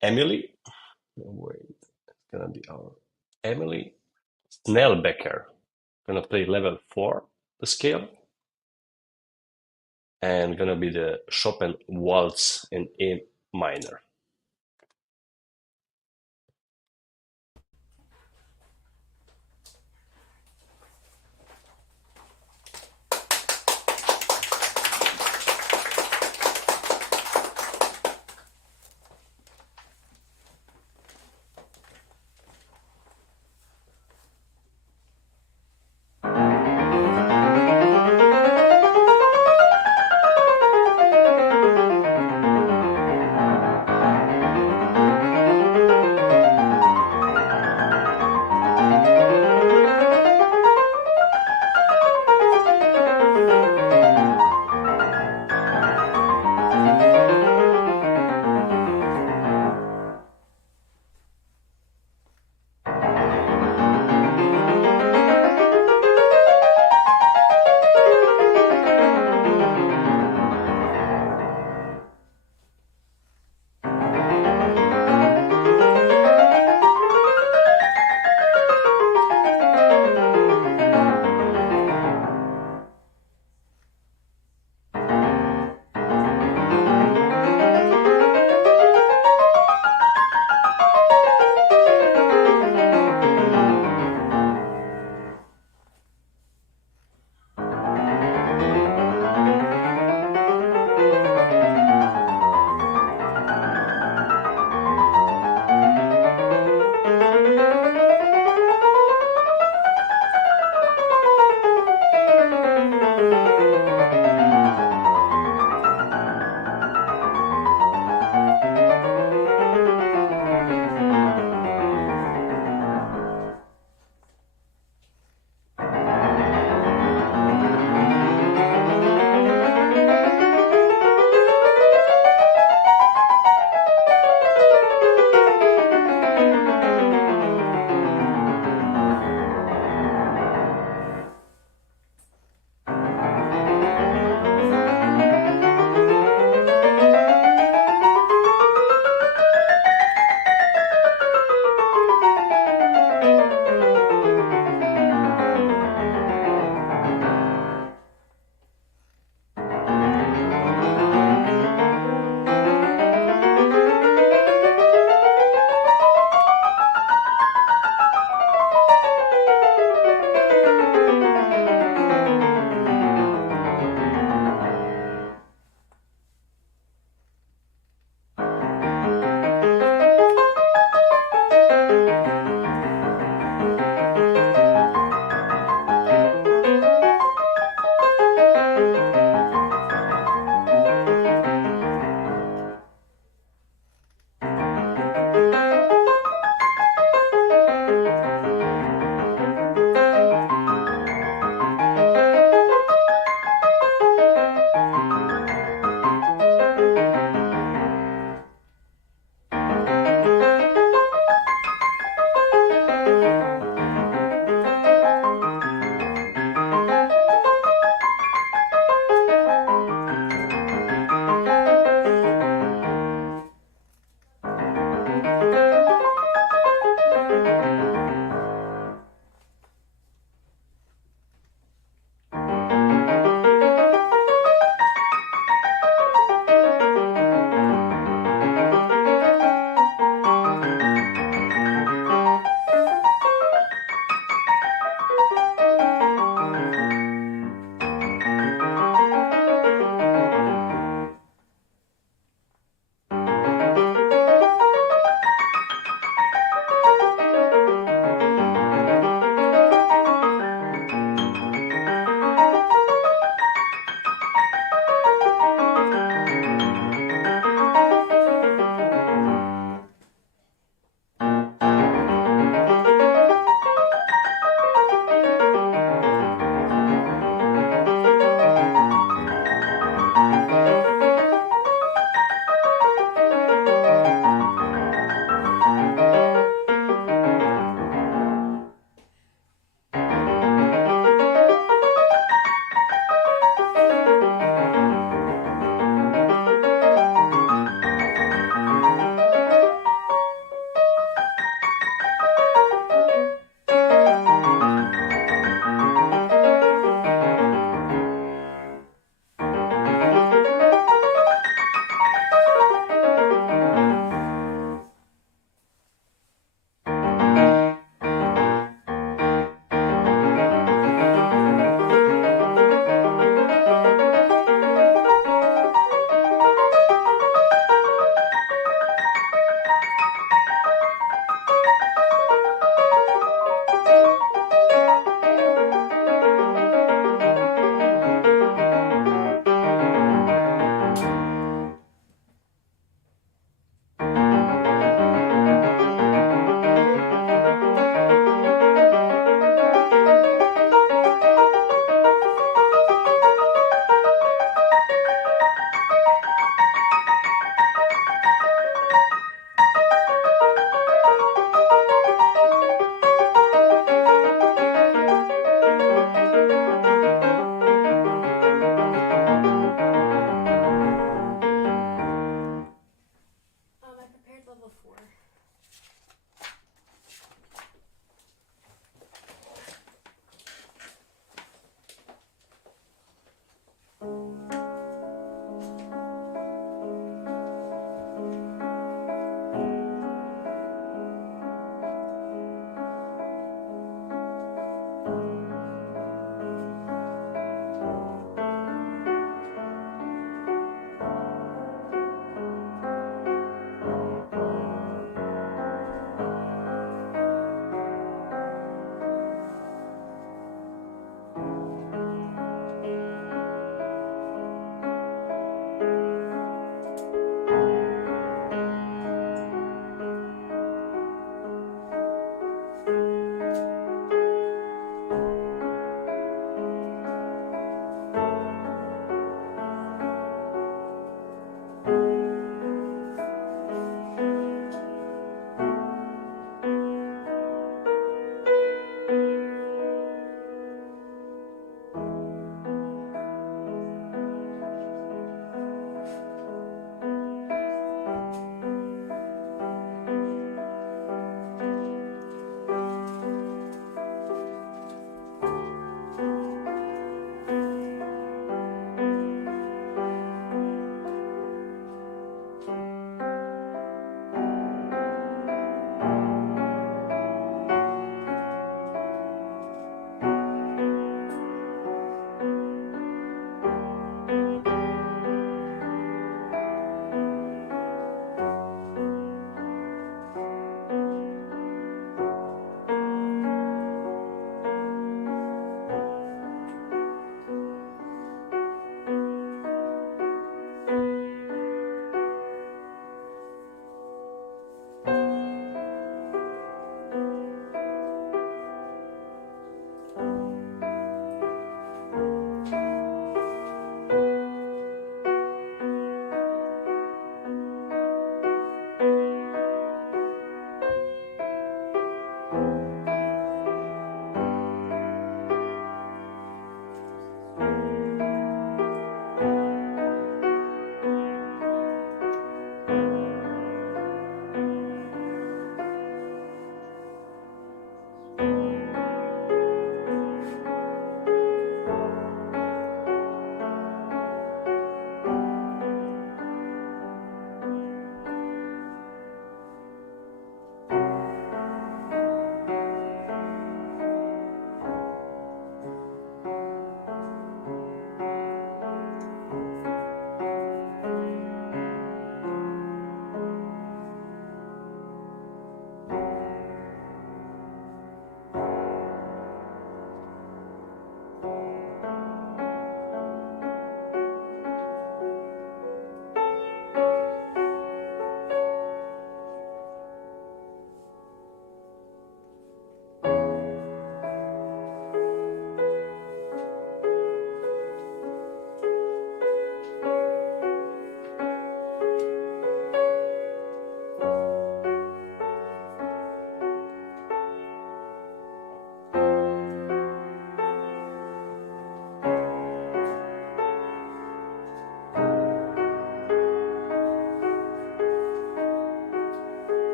Emily. No, wait, it's gonna be our Emily Snelbecker. Gonna play level 4, the scale, and gonna be the Chopin Waltz in A minor.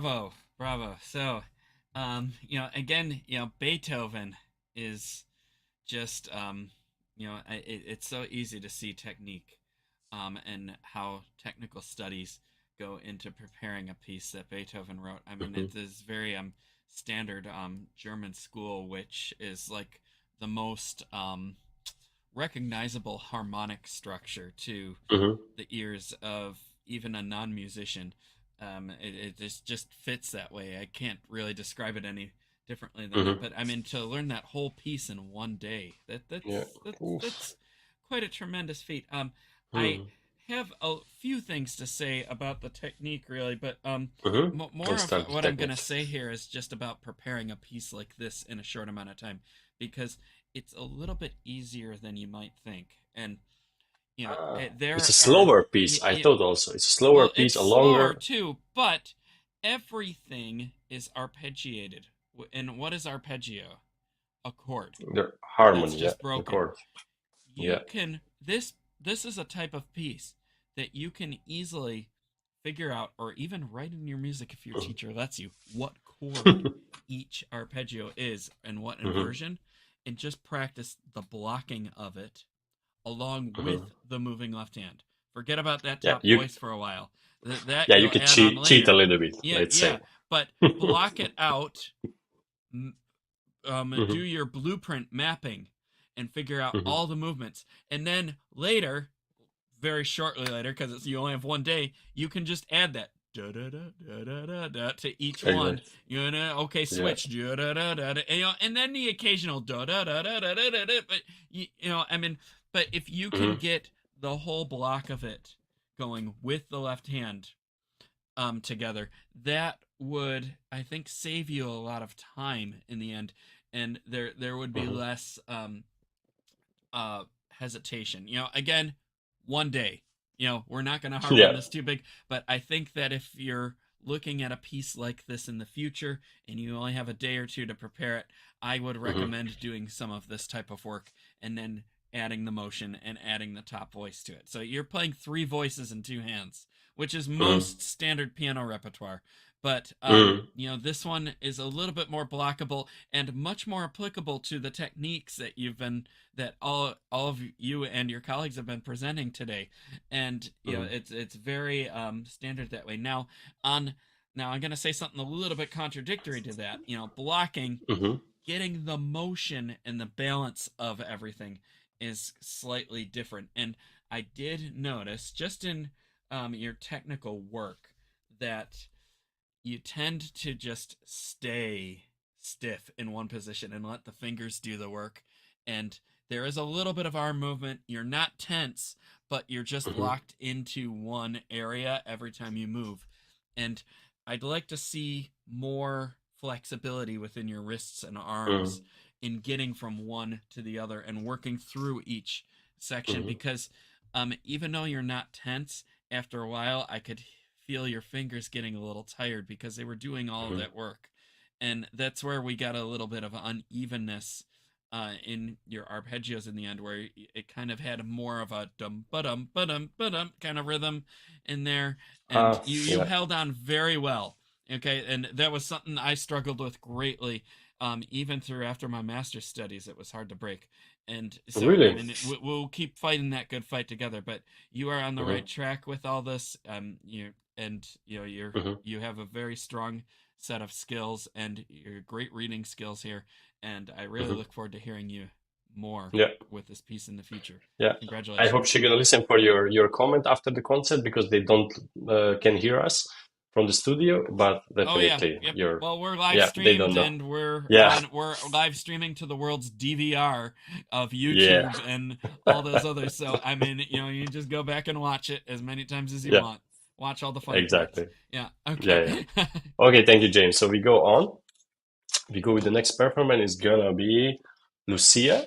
bravo, bravo. So, again, Beethoven is just, it's so easy to see technique, and how technical studies go into preparing a piece that Beethoven wrote. I mean, it is very standard German school, which is like the most recognizable harmonic structure to the ears of even a non-musician. It just fits that way. I can't really describe it any differently than that. But I mean, to learn that whole piece in one day, that's quite a tremendous feat. I have a few things to say about the technique, really, but more Let's of start with what I'm going to technique. say here is just about preparing a piece like this in a short amount of time, because it's a little bit easier than you might think. And It's a there are slower piece. I thought also it's a slower well, piece, it's a slower longer. too, but everything is arpeggiated. And what is arpeggio? A chord The that's harmony, yeah, just the broken. chord. You Yeah. can this is a type of piece that you can easily figure out, or even write in your music if your teacher lets you, what chord each arpeggio is and what inversion, and just practice the blocking of it along with the moving left hand. Forget about that Yeah, top voice for a while. That you you'll could add on cheat a later. little bit, Yeah, let's yeah, say. but block it out. Do Mhm, your blueprint mapping and figure out mhm. all the movements, and then later, very shortly later, because you only have one day, you can just add that da da da da da da da to each one. Exactly. Okay, Yeah. switch da da da da, and then the occasional da da da da da da da. But I mean, but if you can Mhm, get the whole block of it going with the left hand together, that would, I think, save you a lot of time in the end, and there would be mhm. less hesitation. Again, one day. We're not going to harp on Yeah. this too big, but I think that if you're looking at a piece like this in the future and you only have a day or two to prepare it, I would Mhm, recommend doing some of this type of work and then adding the motion and adding the top voice to it. So you're playing three voices in two hands, which is mhm, most standard piano repertoire. But mhm, this one is a little bit more blockable and much more applicable to the techniques that all of you and your colleagues have been presenting today, and mhm, it's very standard that way. Now I'm going to say something a little bit contradictory to that. Blocking, mhm. getting the motion and the balance of everything is slightly different. And I did notice just in your technical work that you tend to just stay stiff in one position and let the fingers do the work. And there is a little bit of arm movement. You're not tense, but you're just Mhm, locked into one area every time you move. And I'd like to see more flexibility within your wrists and arms mhm, in getting from one to the other and working through each section, mhm, because even though you're not tense, after a while I could feel your fingers getting a little tired because they were doing all of mhm, that work. And that's where we got a little bit of unevenness in your arpeggios in the end, where it kind of had more of a dum ba dum ba dum ba dum kind of rhythm in there, and you yeah. held on very well. Okay, and that was something I struggled with greatly, even through after my master's studies. It was hard to break, and so I Really? mean, we'll keep fighting that good fight together. But you are on the Mhm, right track with all this. mhm. You have a very strong set of skills and your great reading skills here, and I really Mhm. look forward to hearing you more Yeah, with this piece in the future. yeah. I hope Congratulations. she's gonna listen for your comment after the concert because they don't can hear us from the studio, but Oh yeah, definitely yep. you're Well, we're live yeah, they don't streamed, know. and Yeah, we're live streaming to the world's DVR of yeah, YouTube and all those others. So I mean, you just go back and watch it as many times as you yeah, want. Watch all the funny parts. exactly. Yeah. Yeah, yeah. Okay. Okay, thank you, James. So we go on. We go with the next performance is gonna be Lucia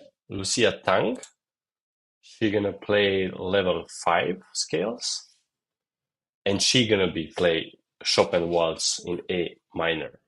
Tang. She gonna play level 5 scales, and she gonna be play Chopin Waltz in A minor.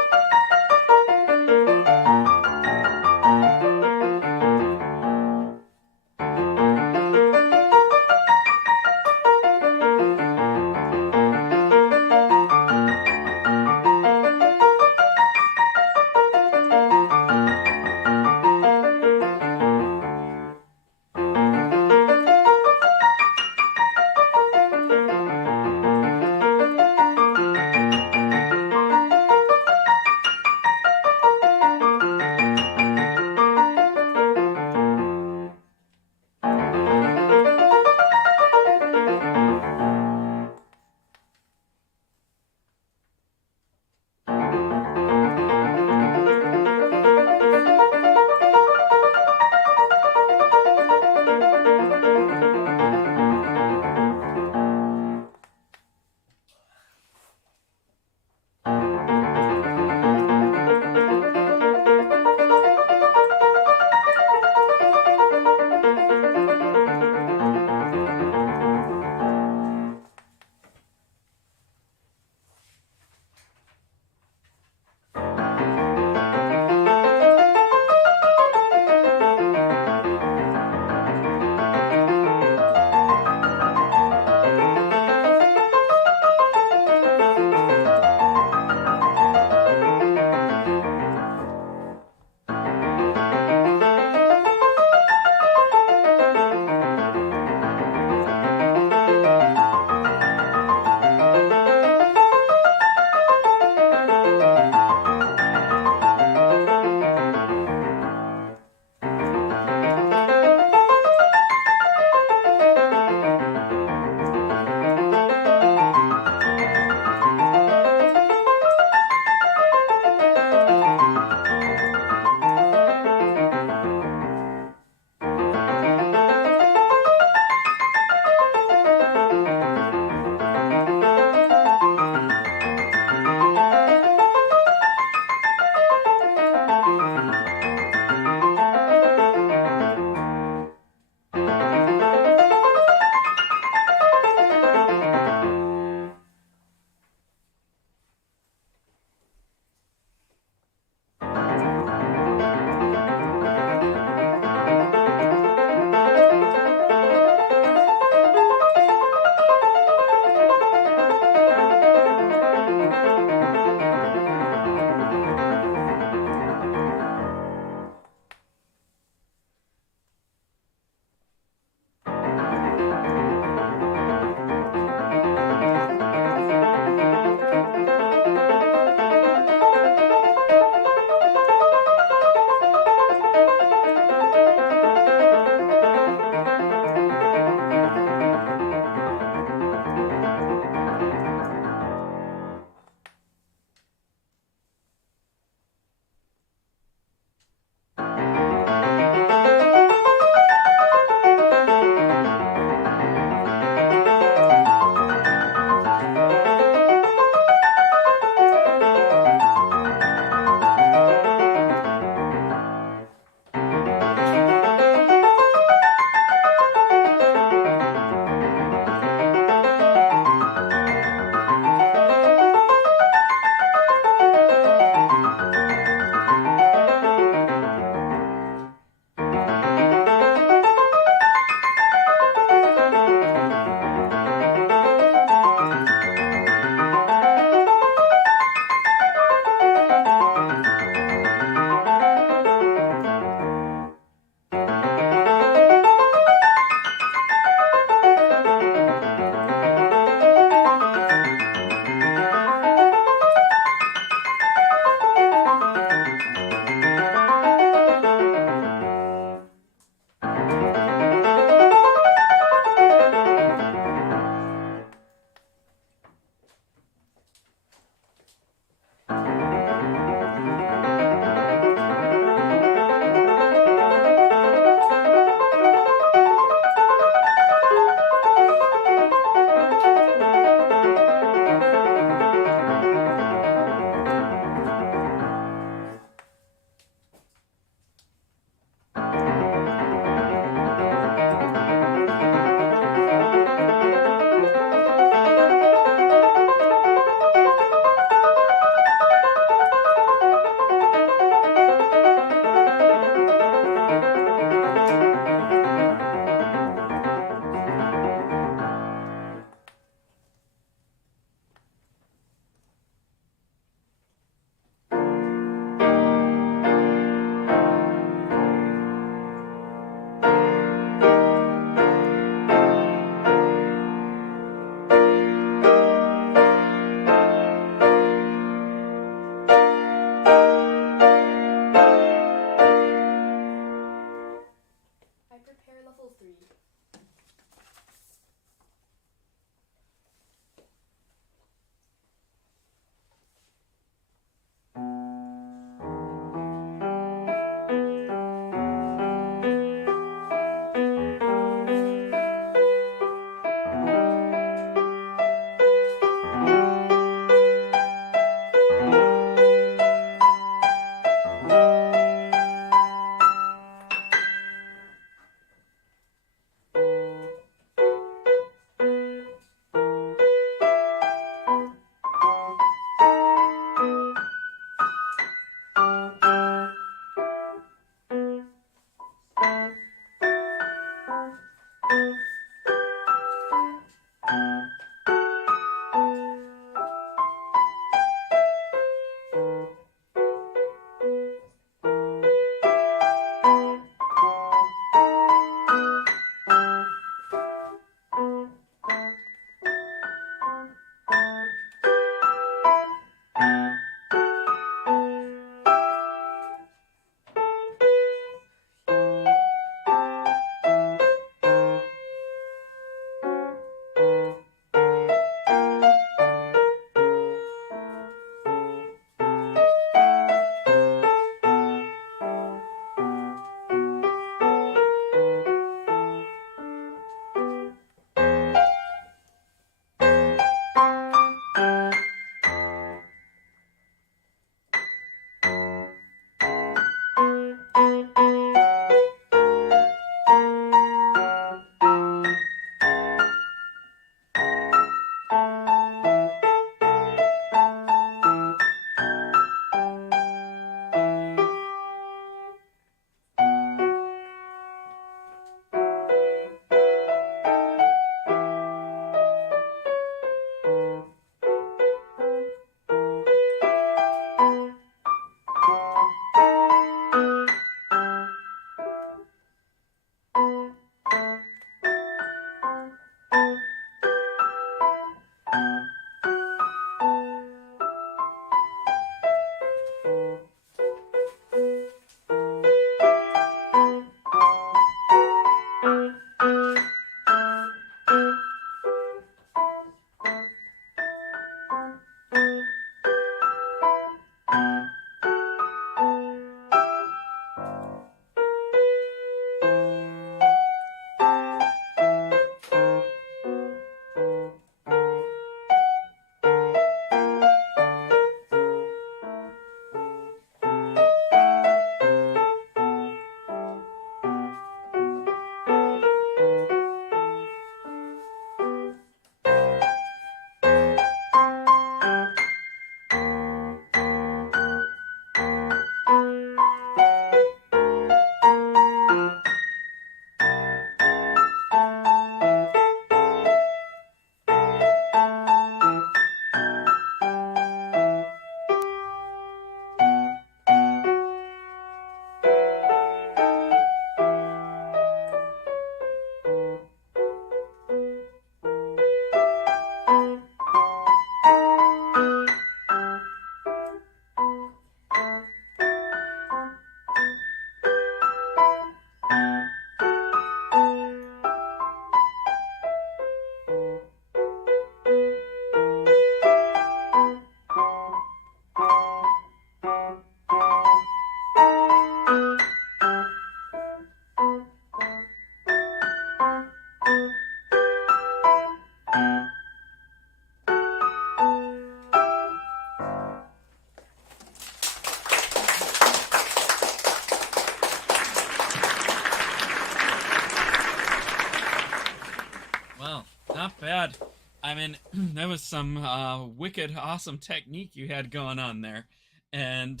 Well, not bad. I mean, that was some wicked awesome technique you had going on there. And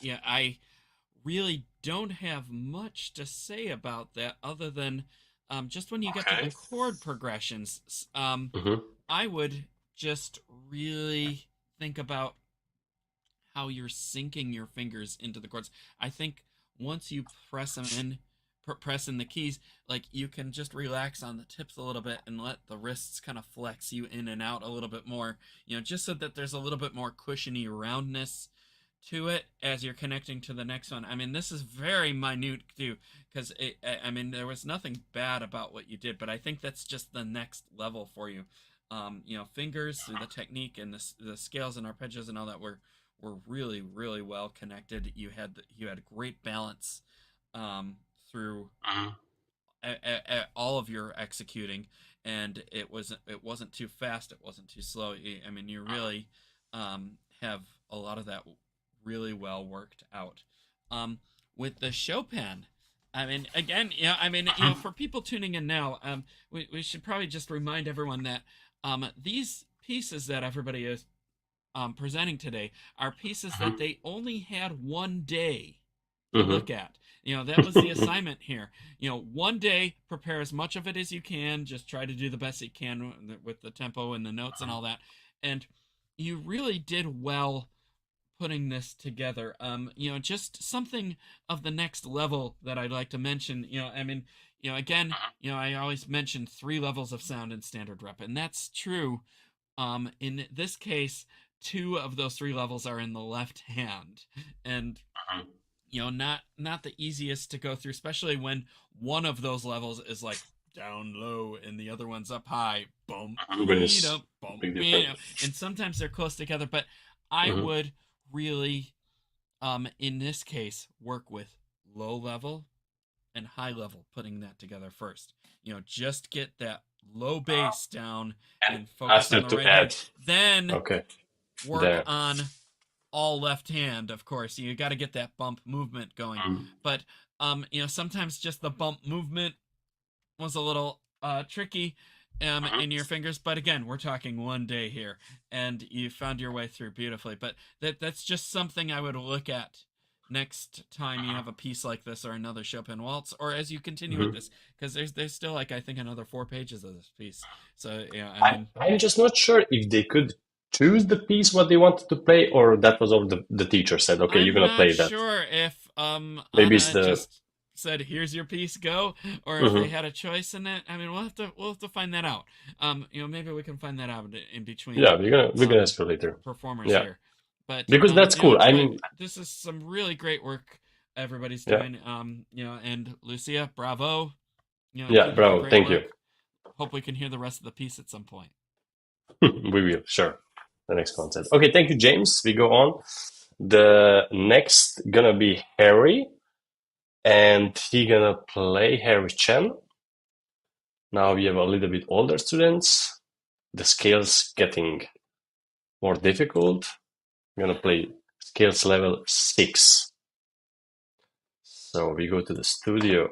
yeah, I really don't have much to say about that other than just when you get to Okay. the chord progressions, Mm-hmm. I would just really think about how you're sinking your fingers into the chords. I think once you press them in, press in the keys, like you can just relax on the tips a little bit and let the wrists kind of flex you in and out a little bit more, just so that there's a little bit more cushiony roundness to it as you're connecting to the next one. I mean, this is very minute too, because I mean, there was nothing bad about what you did, but I think that's just the next level for you. Fingers through the technique and the scales and arpeggios and all that were really really well connected. You had great balance through Mm-hmm. all of your executing, and it wasn't too fast, it wasn't too slow. I mean, you really have a lot of that really well worked out. With the Chopin, I mean, again, for people tuning in now, we should probably just remind everyone that these pieces that everybody is presenting today are pieces that Mm-hmm. they only had one day to Mm-hmm. look at. That was the assignment here. One day, prepare as much of it as you can. Just try to do the best you can with the tempo and the notes and all that. And you really did well putting this together. Just something of the next level that I'd like to mention. Again, I always mention 3 levels of sound in standard rep, and that's true. In this case, 2 of those 3 levels are in the left hand, and not the easiest to go through, especially when one of those levels is like down low and the other one's up high. Boom, When beat it's up, boom, big beat difference. up. And sometimes they're close together, but I Mm-hmm. would really, in this case, work with low level and high level, putting that together first. Just get that low bass down And and focus on after the to right hand. add, Then okay, work there. on all left hand, of course. You got to get that bump movement going. Mm-hmm. But sometimes just the bump movement was a little tricky in your fingers. But again, we're talking one day here, and you found your way through beautifully. But that's just something I would look at next time you have a piece like this or another Chopin waltz, or as you continue with Mm-hmm. this, because there's still, like, I think another 4 pages of this piece. So I I, mean, I'm just not sure if they could choose the piece what they wanted to play, or that was all the teacher said, okay, you're I'm gonna not play that. sure if Maybe it's Anna the just said, "Here's your piece, go," or if they Hmm. had a choice in it. I mean, we'll have to find that out. Maybe we can find that out in between Yeah, we're gonna ask her later. performers Yeah, here. But because that's cool. I but mean, this is some really great work everybody's yeah, doing. And Lucia, bravo. yeah, Keep up the bravo, great thank you. work. Hope we can hear the rest of the piece at some point. We will, sure. The next concert. Okay, thank you, James. We go on. The next gonna be Harry, and he gonna play Harry Chen. Now we have a little bit older students. The scale's getting more difficult. I'm gonna play scales level 6. So we go to the studio.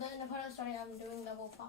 in the part of the story, I'm doing level 5.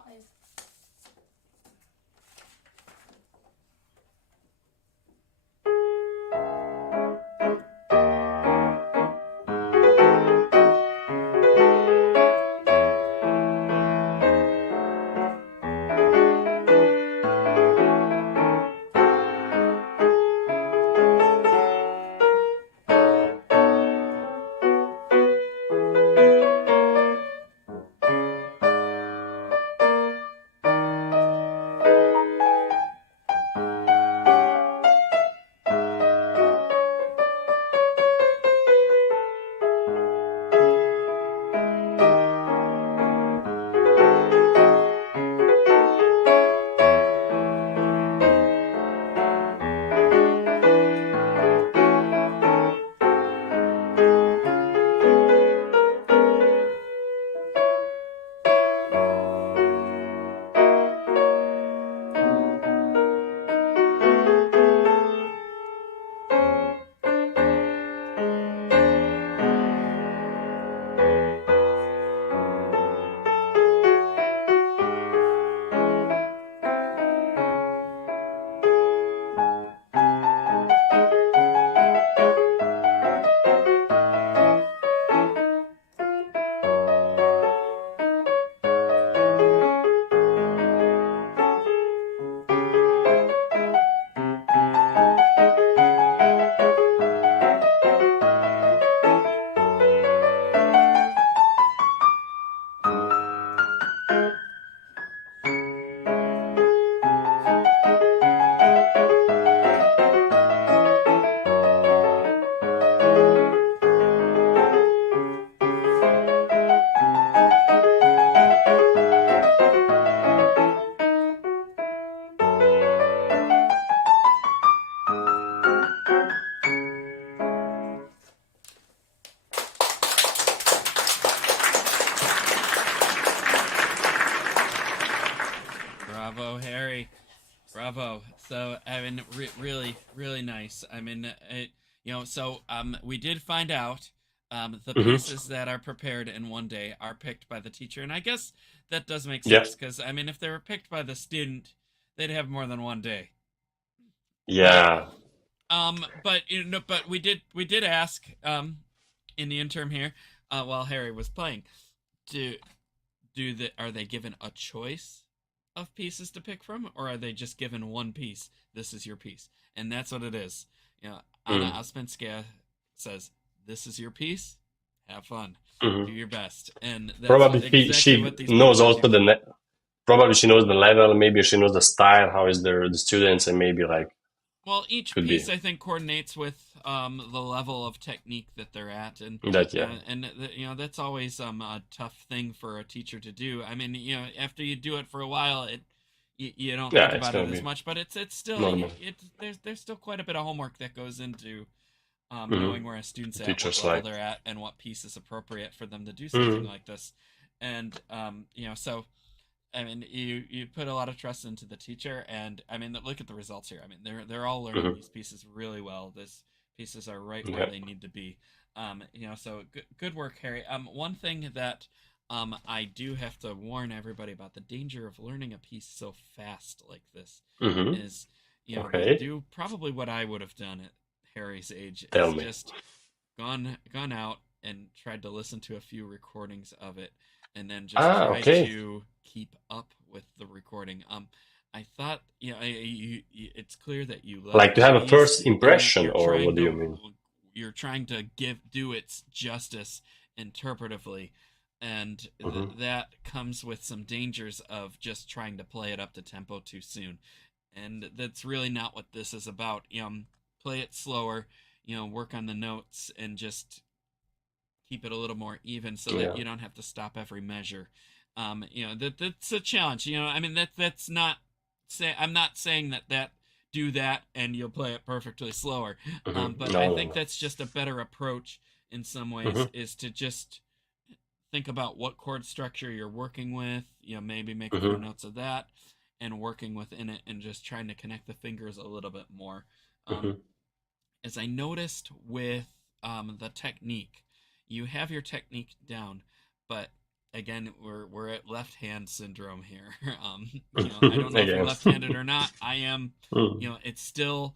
Bravo, Harry. Bravo. So, I mean, really, really nice. I mean, so we did find out the pieces that are prepared in one day are picked by the teacher, and I guess that does make sense because I mean, if they were picked by the student, they'd have more than one day. Yeah. But we did ask in the interim here while Harry was playing, are they given a choice of pieces to pick from, or are they just given one piece? This is your piece, and that's what it is. Anna Ospenskaya says, "This is your piece. Have fun. Do your best." And that's probably exactly she what these knows also do. probably she knows the level. Maybe she knows the style. How is the students, and maybe like. Well, each piece I think coordinates with the level of technique that they're at, and that's always a tough thing for a teacher to do. I mean, after you do it for a while, you don't think about it as much, but it's still there's still quite a bit of homework that goes into knowing where a student's at, what level they're at, and what piece is appropriate for them to do something like this, and so. I mean, you put a lot of trust into the teacher, and I mean, look at the results here. I mean, they're all learning these pieces really well. These pieces are right where they need to be. So good work, Harry. One thing that I do have to warn everybody about, the danger of learning a piece so fast like this is, do probably what I would have done at Harry's age. Just gone out and tried to listen to a few recordings of it, and then just try to keep up with the recording. I thought, it's clear that you love like to have a first impression, or what do you mean? You're trying to do its justice interpretively, and that comes with some dangers of just trying to play it up to tempo too soon, and that's really not what this is about. Play it slower, work on the notes, and just keep it a little more even so that you don't have to stop every measure. That's a challenge. I mean, that's not I'm not saying that do that and you'll play it perfectly slower. But I think that's just a better approach in some ways, is to just think about what chord structure you're working with, maybe make a few notes of that and working within it, and just trying to connect the fingers a little bit more. As I noticed with the technique, you have your technique down, but again, we're at left hand syndrome here. I don't know if you're left-handed or not. I am. It's still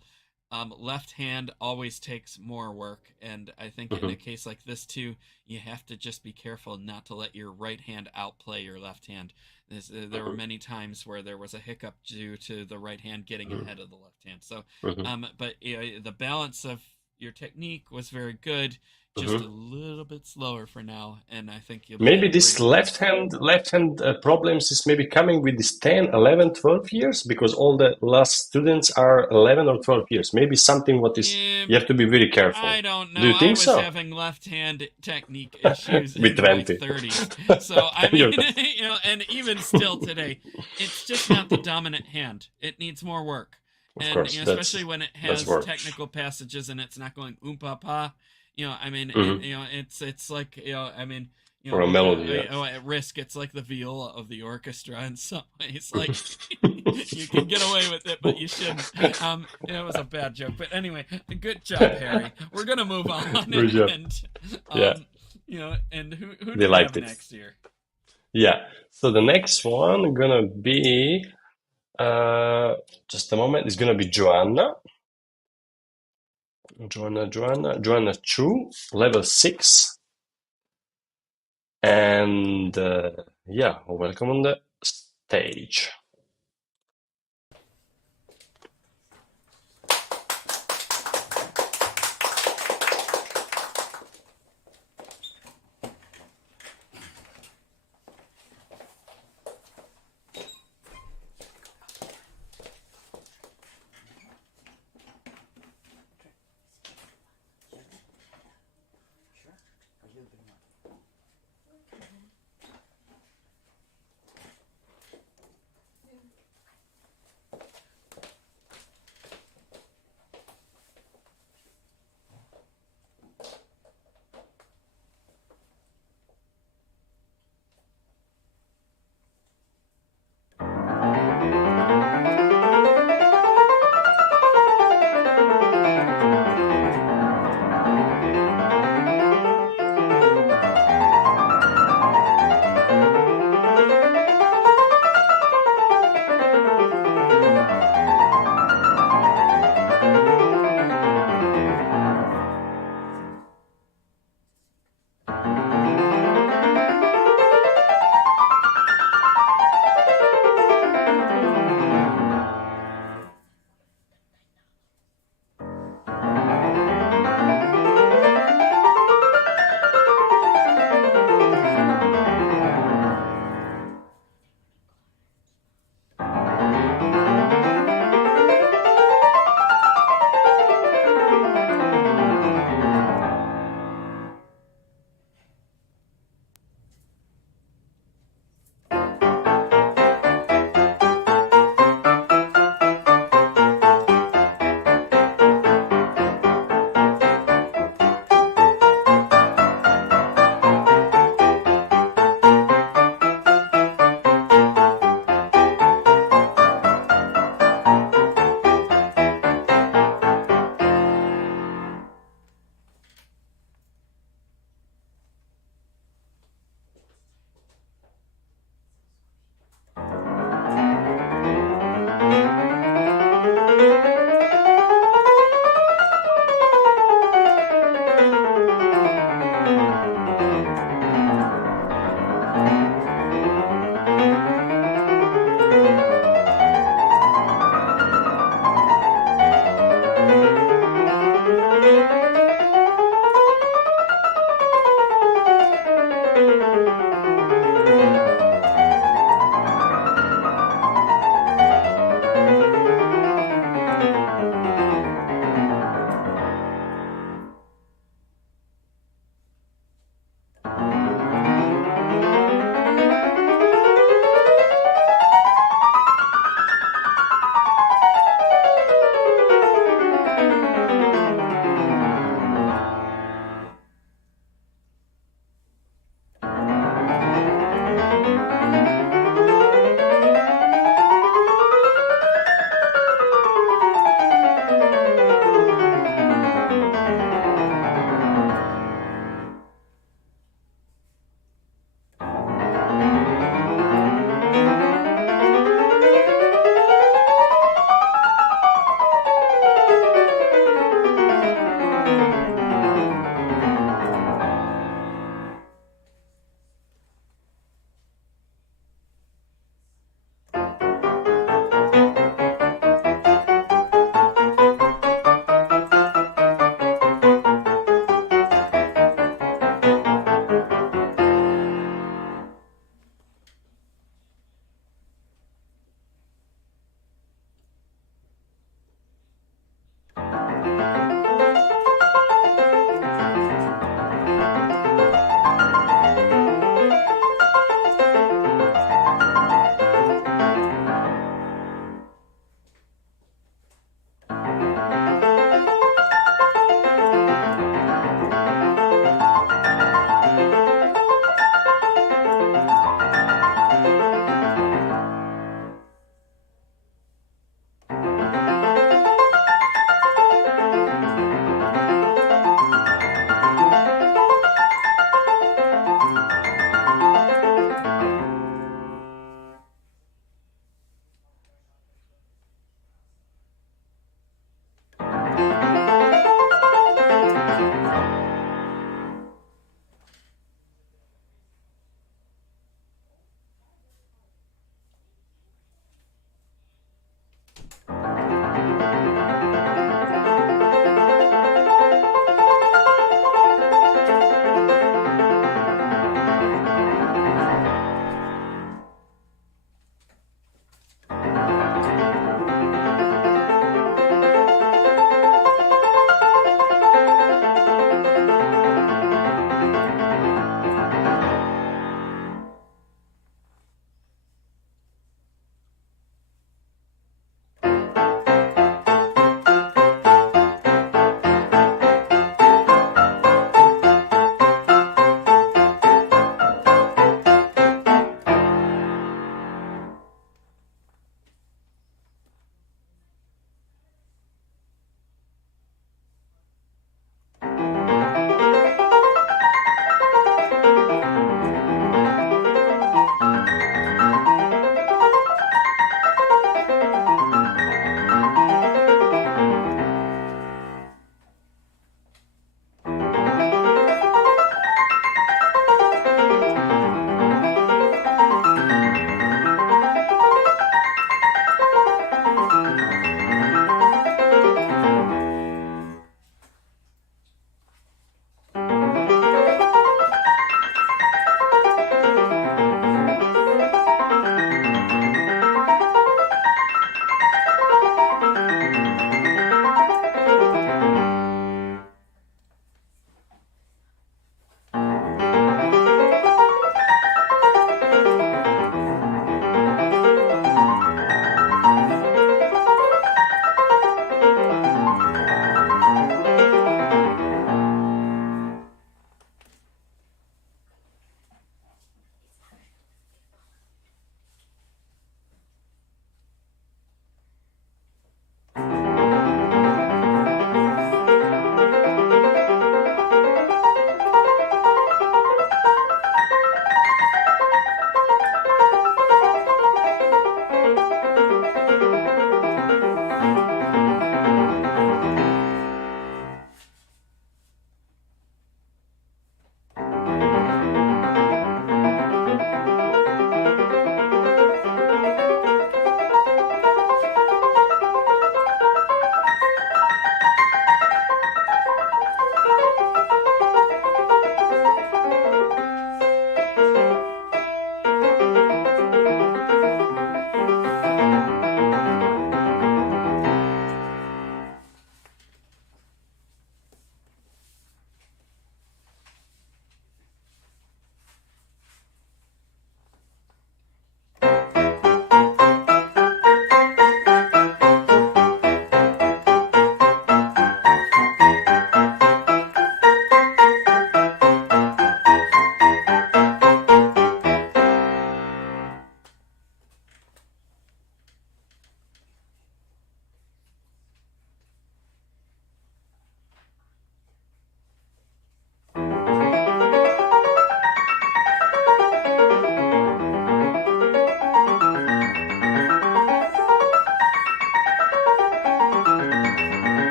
left hand always takes more work, and I think in a case like this too, you have to just be careful not to let your right hand outplay your left hand. There were many times where there was a hiccup due to the right hand getting ahead of the left hand. So, but the balance of your technique was very good. Just a little bit slower for now, and I think you'll be maybe this left hand problems is maybe coming with this 10, 11, 12 years, because all the last students are 11 or 12 years. Maybe something what is you have to be very careful. I don't know. Do you think I was so? having left hand technique issues With in my 20. 30s. So I mean, and even still today, it's just not the dominant hand. It needs more work. Of course, especially when it has technical passages and it's not going pa. I mean, it's like, I mean, or a melody. At risk, it's like the viola of the orchestra in some ways. Like, you can get away with it, but you shouldn't. It was a bad joke, but anyway, good job, Harry. We're gonna move on. Good job. And who do They we liked have it. next year? Yeah. So the next one gonna be just a moment. It's gonna be Joanna. Joanna Chu, level 6. And welcome on the stage.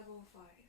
level 5.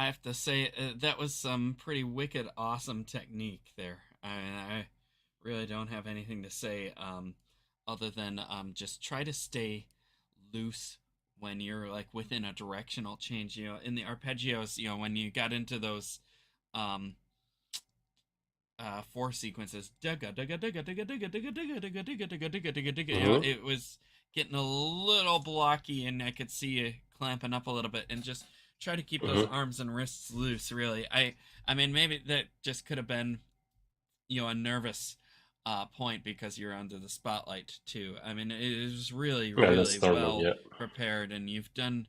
I have to say that was some pretty wicked, awesome technique there. I really don't have anything to say other than just try to stay loose when you're like within a directional change. You know, in the arpeggios, you know, when you got into those um, four sequences, you know, it was getting a little blocky, and I could see you clamping up a little bit, and just try to keep those arms and wrists loose. Really, I mean, maybe that just could have been, you know, a nervous point because you're under the spotlight too. I mean, it was really, really well prepared, and you've done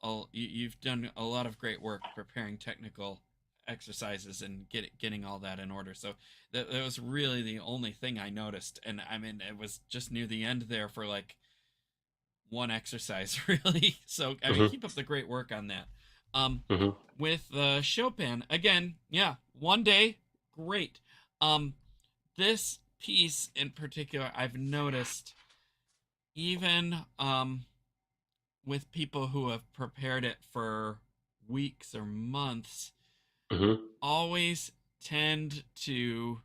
a lot of great work preparing technical exercises and getting all that in order. So that was really the only thing I noticed, and I mean, it was just near the end there for like one exercise, really. So I mean, keep up the great work on that. With Chopin again, yeah, one day, great. This piece in particular, I've noticed, even with people who have prepared it for weeks or months, always tend to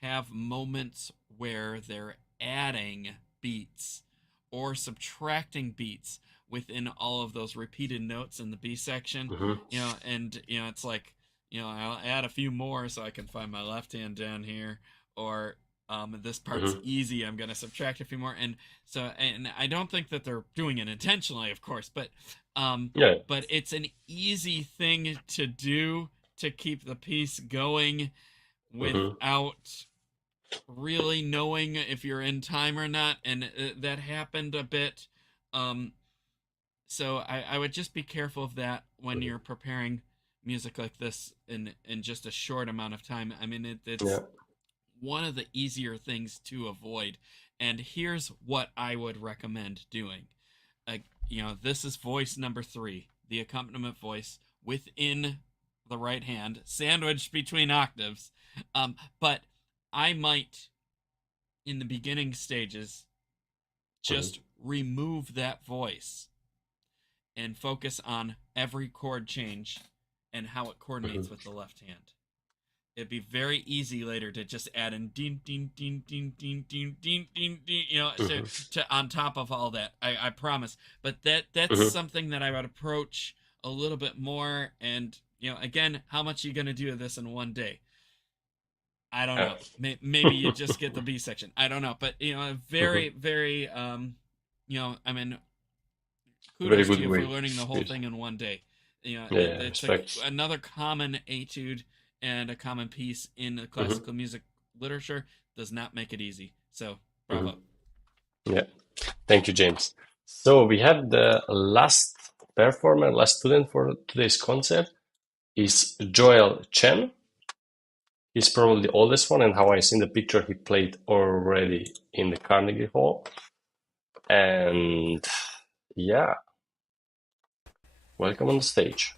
have moments where they're adding beats or subtracting beats within all of those repeated notes in the B section. You know, and you know, it's like, you know, I'll add a few more so I can find my left hand down here, or this part's easy, I'm gonna subtract a few more. And so, and I don't think that they're doing it intentionally, of course, but but it's an easy thing to do to keep the piece going without really knowing if you're in time or not. And that happened a bit. So I would just be careful of that when you're preparing music like this in just a short amount of time. I mean, it's one of the easier things to avoid. And here's what I would recommend doing. You know, this is voice number 3, the accompaniment voice within the right hand, sandwiched between octaves. But I might, in the beginning stages, just remove that voice and focus on every chord change and how it coordinates with the left hand. It'd be very easy later to just add in ding ding ding ding ding ding ding ding ding, you know, to on top of all that. I promise. But that's something that I would approach a little bit more. And you know, again, how much are you gonna do this in one day? I don't know. Maybe you just get the B section. I don't know. But you know, very very you know, I mean, kudos to you for learning the whole thing in one day. You know, it's another common etude and a common piece in the classical music literature. Does not make it easy. So, bravo. Yeah, thank you, James. So we have the last performer, last student for today's concert is Chen. He's probably the oldest one, and how I see in the picture, he played already in the Carnegie Hall. And yeah, welcome on the stage.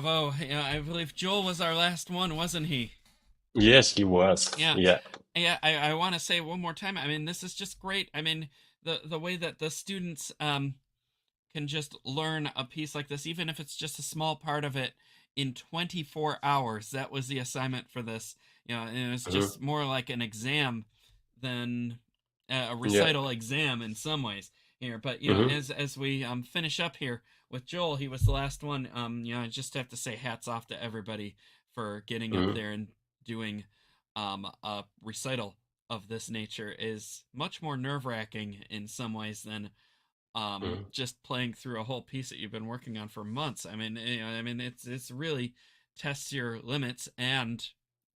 bravo. Yeah, I believe Joel was our last one, wasn't he? Yes, he was. Yeah. Yeah. Yeah, I want to say one more time. I mean, this is just great. I mean, the way that the students can just learn a piece like this, even if it's just a small part of it, in 24 hours. That was the assignment for this. You know, and it was just more like an exam than a recital exam in some ways here. But you know, as we finish up here with Joel, he was the last one. You know, I just have to say hats off to everybody for getting up there and doing a recital of this nature. Is much more nerve-wracking in some ways than just playing through a whole piece that you've been working on for months. I mean, you know, I mean, it's really tests your limits and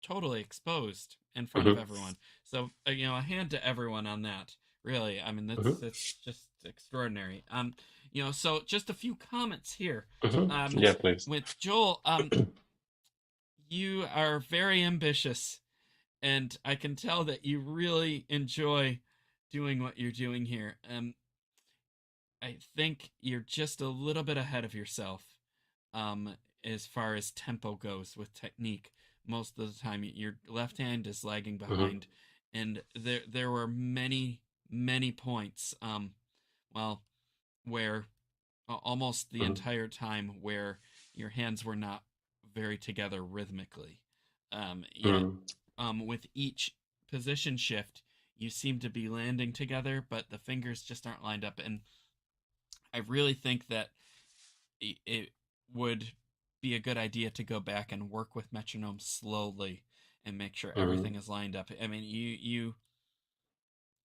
totally exposed in front of everyone. So you know, a hand to everyone on that. Really, I mean, that's just extraordinary. You know, so just a few comments here. Yeah, please. With Joel, you are very ambitious, and I can tell that you really enjoy doing what you're doing here. I think you're just a little bit ahead of yourself as far as tempo goes with technique. Most of the time, your left hand is lagging behind, and there were many points, well, where almost the entire time where your hands were not very together rhythmically. Yet, with each position shift, you seem to be landing together, but the fingers just aren't lined up. And I really think that it would be a good idea to go back and work with metronome slowly and make sure everything is lined up. I mean, you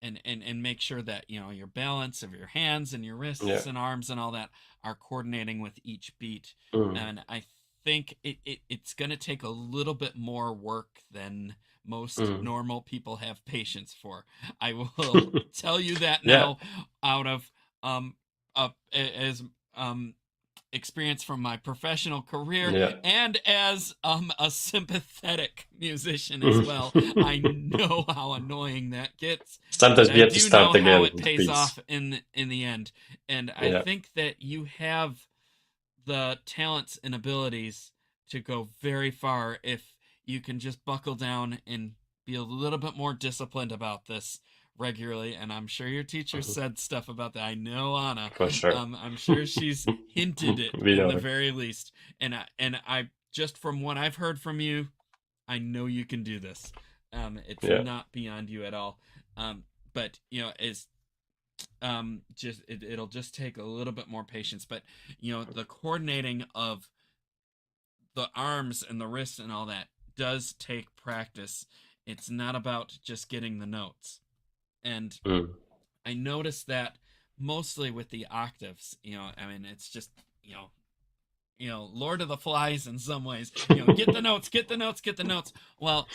and make sure that, you know, your balance of your hands and your wrists and arms and all that are coordinating with each beat. And I think it's going to take a little bit more work than most normal people have patience for. I will tell you that now out of as experience from my professional career and as a sympathetic musician as well. I know how annoying that gets. Sometimes we have to start again. How it pays off in the end. And I think that you have the talents and abilities to go very far if you can just buckle down and be a little bit more disciplined about this regularly. And I'm sure your teacher said stuff about that. I know Anna. For sure. I'm sure she's hinted it in the very least. And I just from what I've heard from you, I know you can do this. It's not beyond you at all. But you know, it's just it'll just take a little bit more patience. But you know, the coordinating of the arms and the wrists and all that does take practice. It's not about just getting the notes. And I noticed that mostly with the octaves. You know, I mean, it's just, you know, Lord of the Flies in some ways. You know, get the notes, get the notes, get the notes. Well,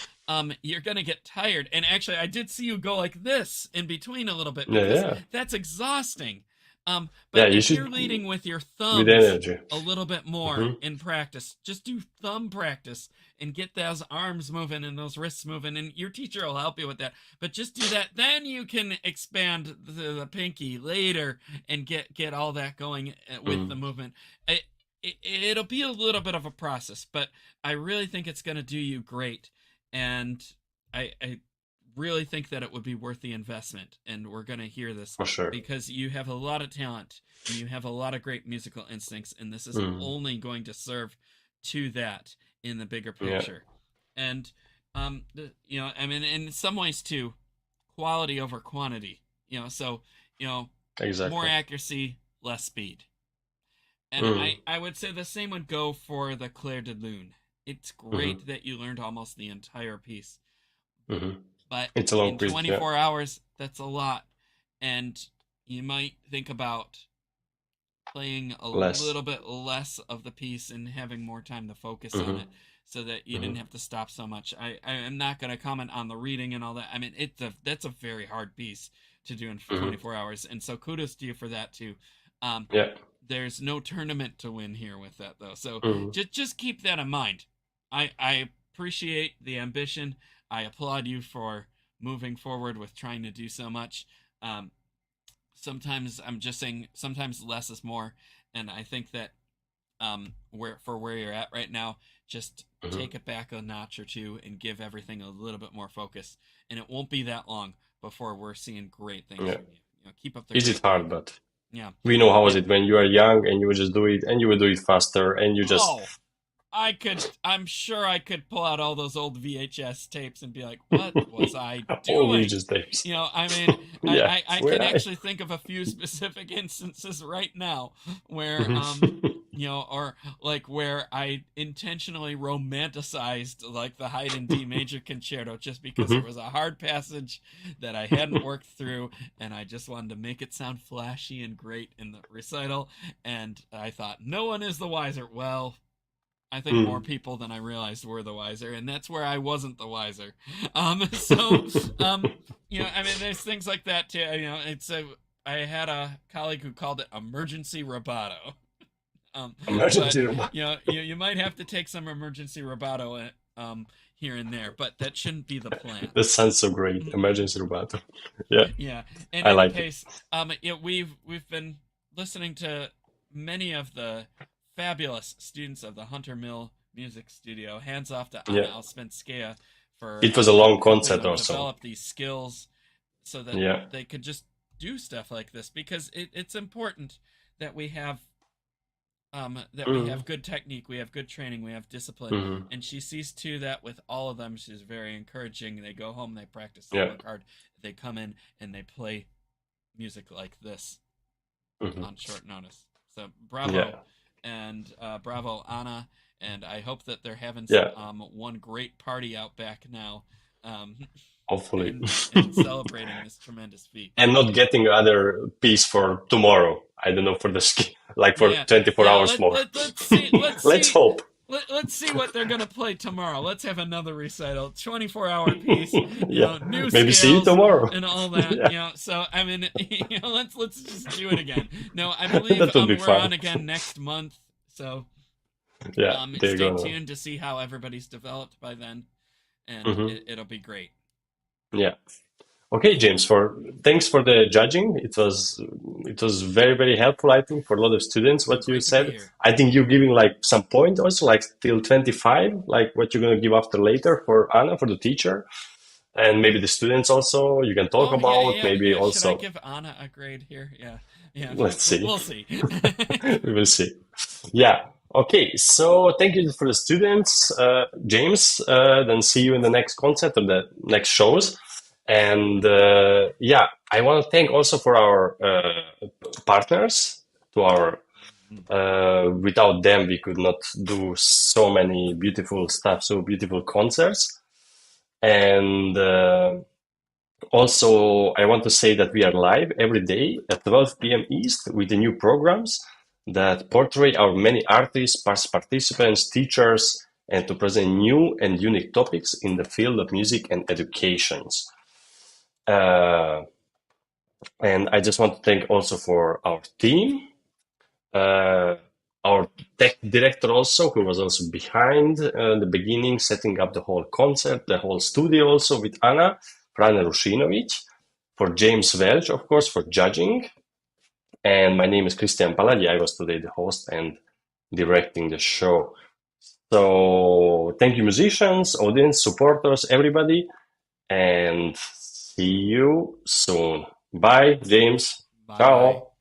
you're gonna get tired. And actually, I did see you go like this in between a little bit because that's exhausting. But if you're leading with your thumbs a little bit more in practice, just do thumb practice and get those arms moving and those wrists moving, and your teacher will help you with that. But just do that, then you can expand the pinky later and get all that going with the movement. It'll be a little bit of a process, but I really think it's going to do you great, and I really think that it would be worth the investment, and we're going to hear this for sure because you have a lot of talent and you have a lot of great musical instincts, and this is only going to serve to that in the bigger picture. And you know, I mean, in some ways too, quality over quantity, you know, so you know, more accuracy, less speed. And I would say the same would go for the Clair de Lune. It's great that you learned almost the entire piece. But it's a long in 24 hours, that's a lot. And you might think about playing a little bit less of the piece and having more time to focus on it so that you didn't have to stop so much. I am not going to comment on the reading and all that. I mean, that's a very hard piece to do in 24 hours. And so kudos to you for that, too. There's no tournament to win here with that, though. So just keep that in mind. I appreciate the ambition. I applaud you for moving forward with trying to do so much. Sometimes I'm just saying sometimes less is more. And I think that where you're at right now, just Mhm. take it back a notch or two and give everything a little bit more focus, and it won't be that long before we're seeing great things Yeah. from you. Keep up the Is great it hard? work. But Yeah. we know how is And it when you are young and you will just do it and you will do it faster and you just oh, I'm sure I could pull out all those old VHS tapes and be like, what was I all we doing? just tapes. I mean, Yeah. I can Where I? actually think of a few specific instances right now where, Mhm. or like where I intentionally romanticized like the Haydn D major concerto just because there Mhm. was a hard passage that I hadn't worked through and I just wanted to make it sound flashy and great in the recital. And I thought, no one is the wiser. Well, I think more Mm. people than I realized were the wiser, and that's where I wasn't the wiser. So, I mean, there's things like that too. I had a colleague who called it emergency rubato. But Emergency room. you might have to take some emergency rubato, here and there, but that shouldn't be the plan. That sounds so great. Emergency room. Yeah, Yeah. In I any like it. case, we've been listening to many of the fabulous students of the Hunter Mill Music Studio. Hands off to Anna Yeah, Alspenskaya for it was a long helping concert them also. develop these skills so that Yeah. they could just do stuff like this because it's important that we have Mhm. good technique, we have good training, we have discipline, Mhm. and she sees to that with all of them. She's very encouraging. They go home, they practice, they Yeah. work hard, they come in and they play music like this Mhm. on short notice. So Yeah. bravo, and bravo Anna, and I hope that they're having Yeah. one great party out back now, um, Hopefully. and celebrating this tremendous feat. And not getting other piece for tomorrow. I don't know for the ski, like for Yeah, 24 yeah. hours more. Let's Let's see. hope. Let's see what they're gonna play tomorrow. Let's have another recital, 24-hour piece. Yeah. New Maybe see you scales tomorrow. and all that. Yeah. So I mean, let's just do it again. No, I believe That would be we're fun. on again next month. So Yeah, they're stay gonna. tuned to see how everybody's developed by then, and Mhm. it'll be great. Yeah. Okay, James, for thanks for the judging. It was very, very helpful, I think, for a lot of students, what you Great to be said. here. I think you're giving like some point also, like till 25, like what you're gonna give after later for Anna, for the teacher, and maybe the students also you can talk Oh yeah, about, yeah, maybe yeah. Should I also. give Anna a grade here? Yeah, yeah. Let's see. We'll see. We will see. Yeah. Okay. So thank you for the students, James. Then see you in the next concert or the next shows. And yeah, I want to thank also for our partners. To our without them, we could not do so many beautiful stuff, so beautiful concerts. And also, I want to say that we are live every day at 12 p.m. East with the new programs that portray our many artists, participants, teachers, and to present new and unique topics in the field of music and educations. Uh, and I just want to thank also for our team, uh, our tech director also, who was also behind the beginning, setting up the whole concept, the whole studio also with Anna, Frane Rushinovic, for James Welch, of course, for judging. And my name is Christian Paladi. I was today the host and directing the show. So thank you, musicians, audience, supporters, everybody, and see you soon. Bye, James. Bye bye. Ciao.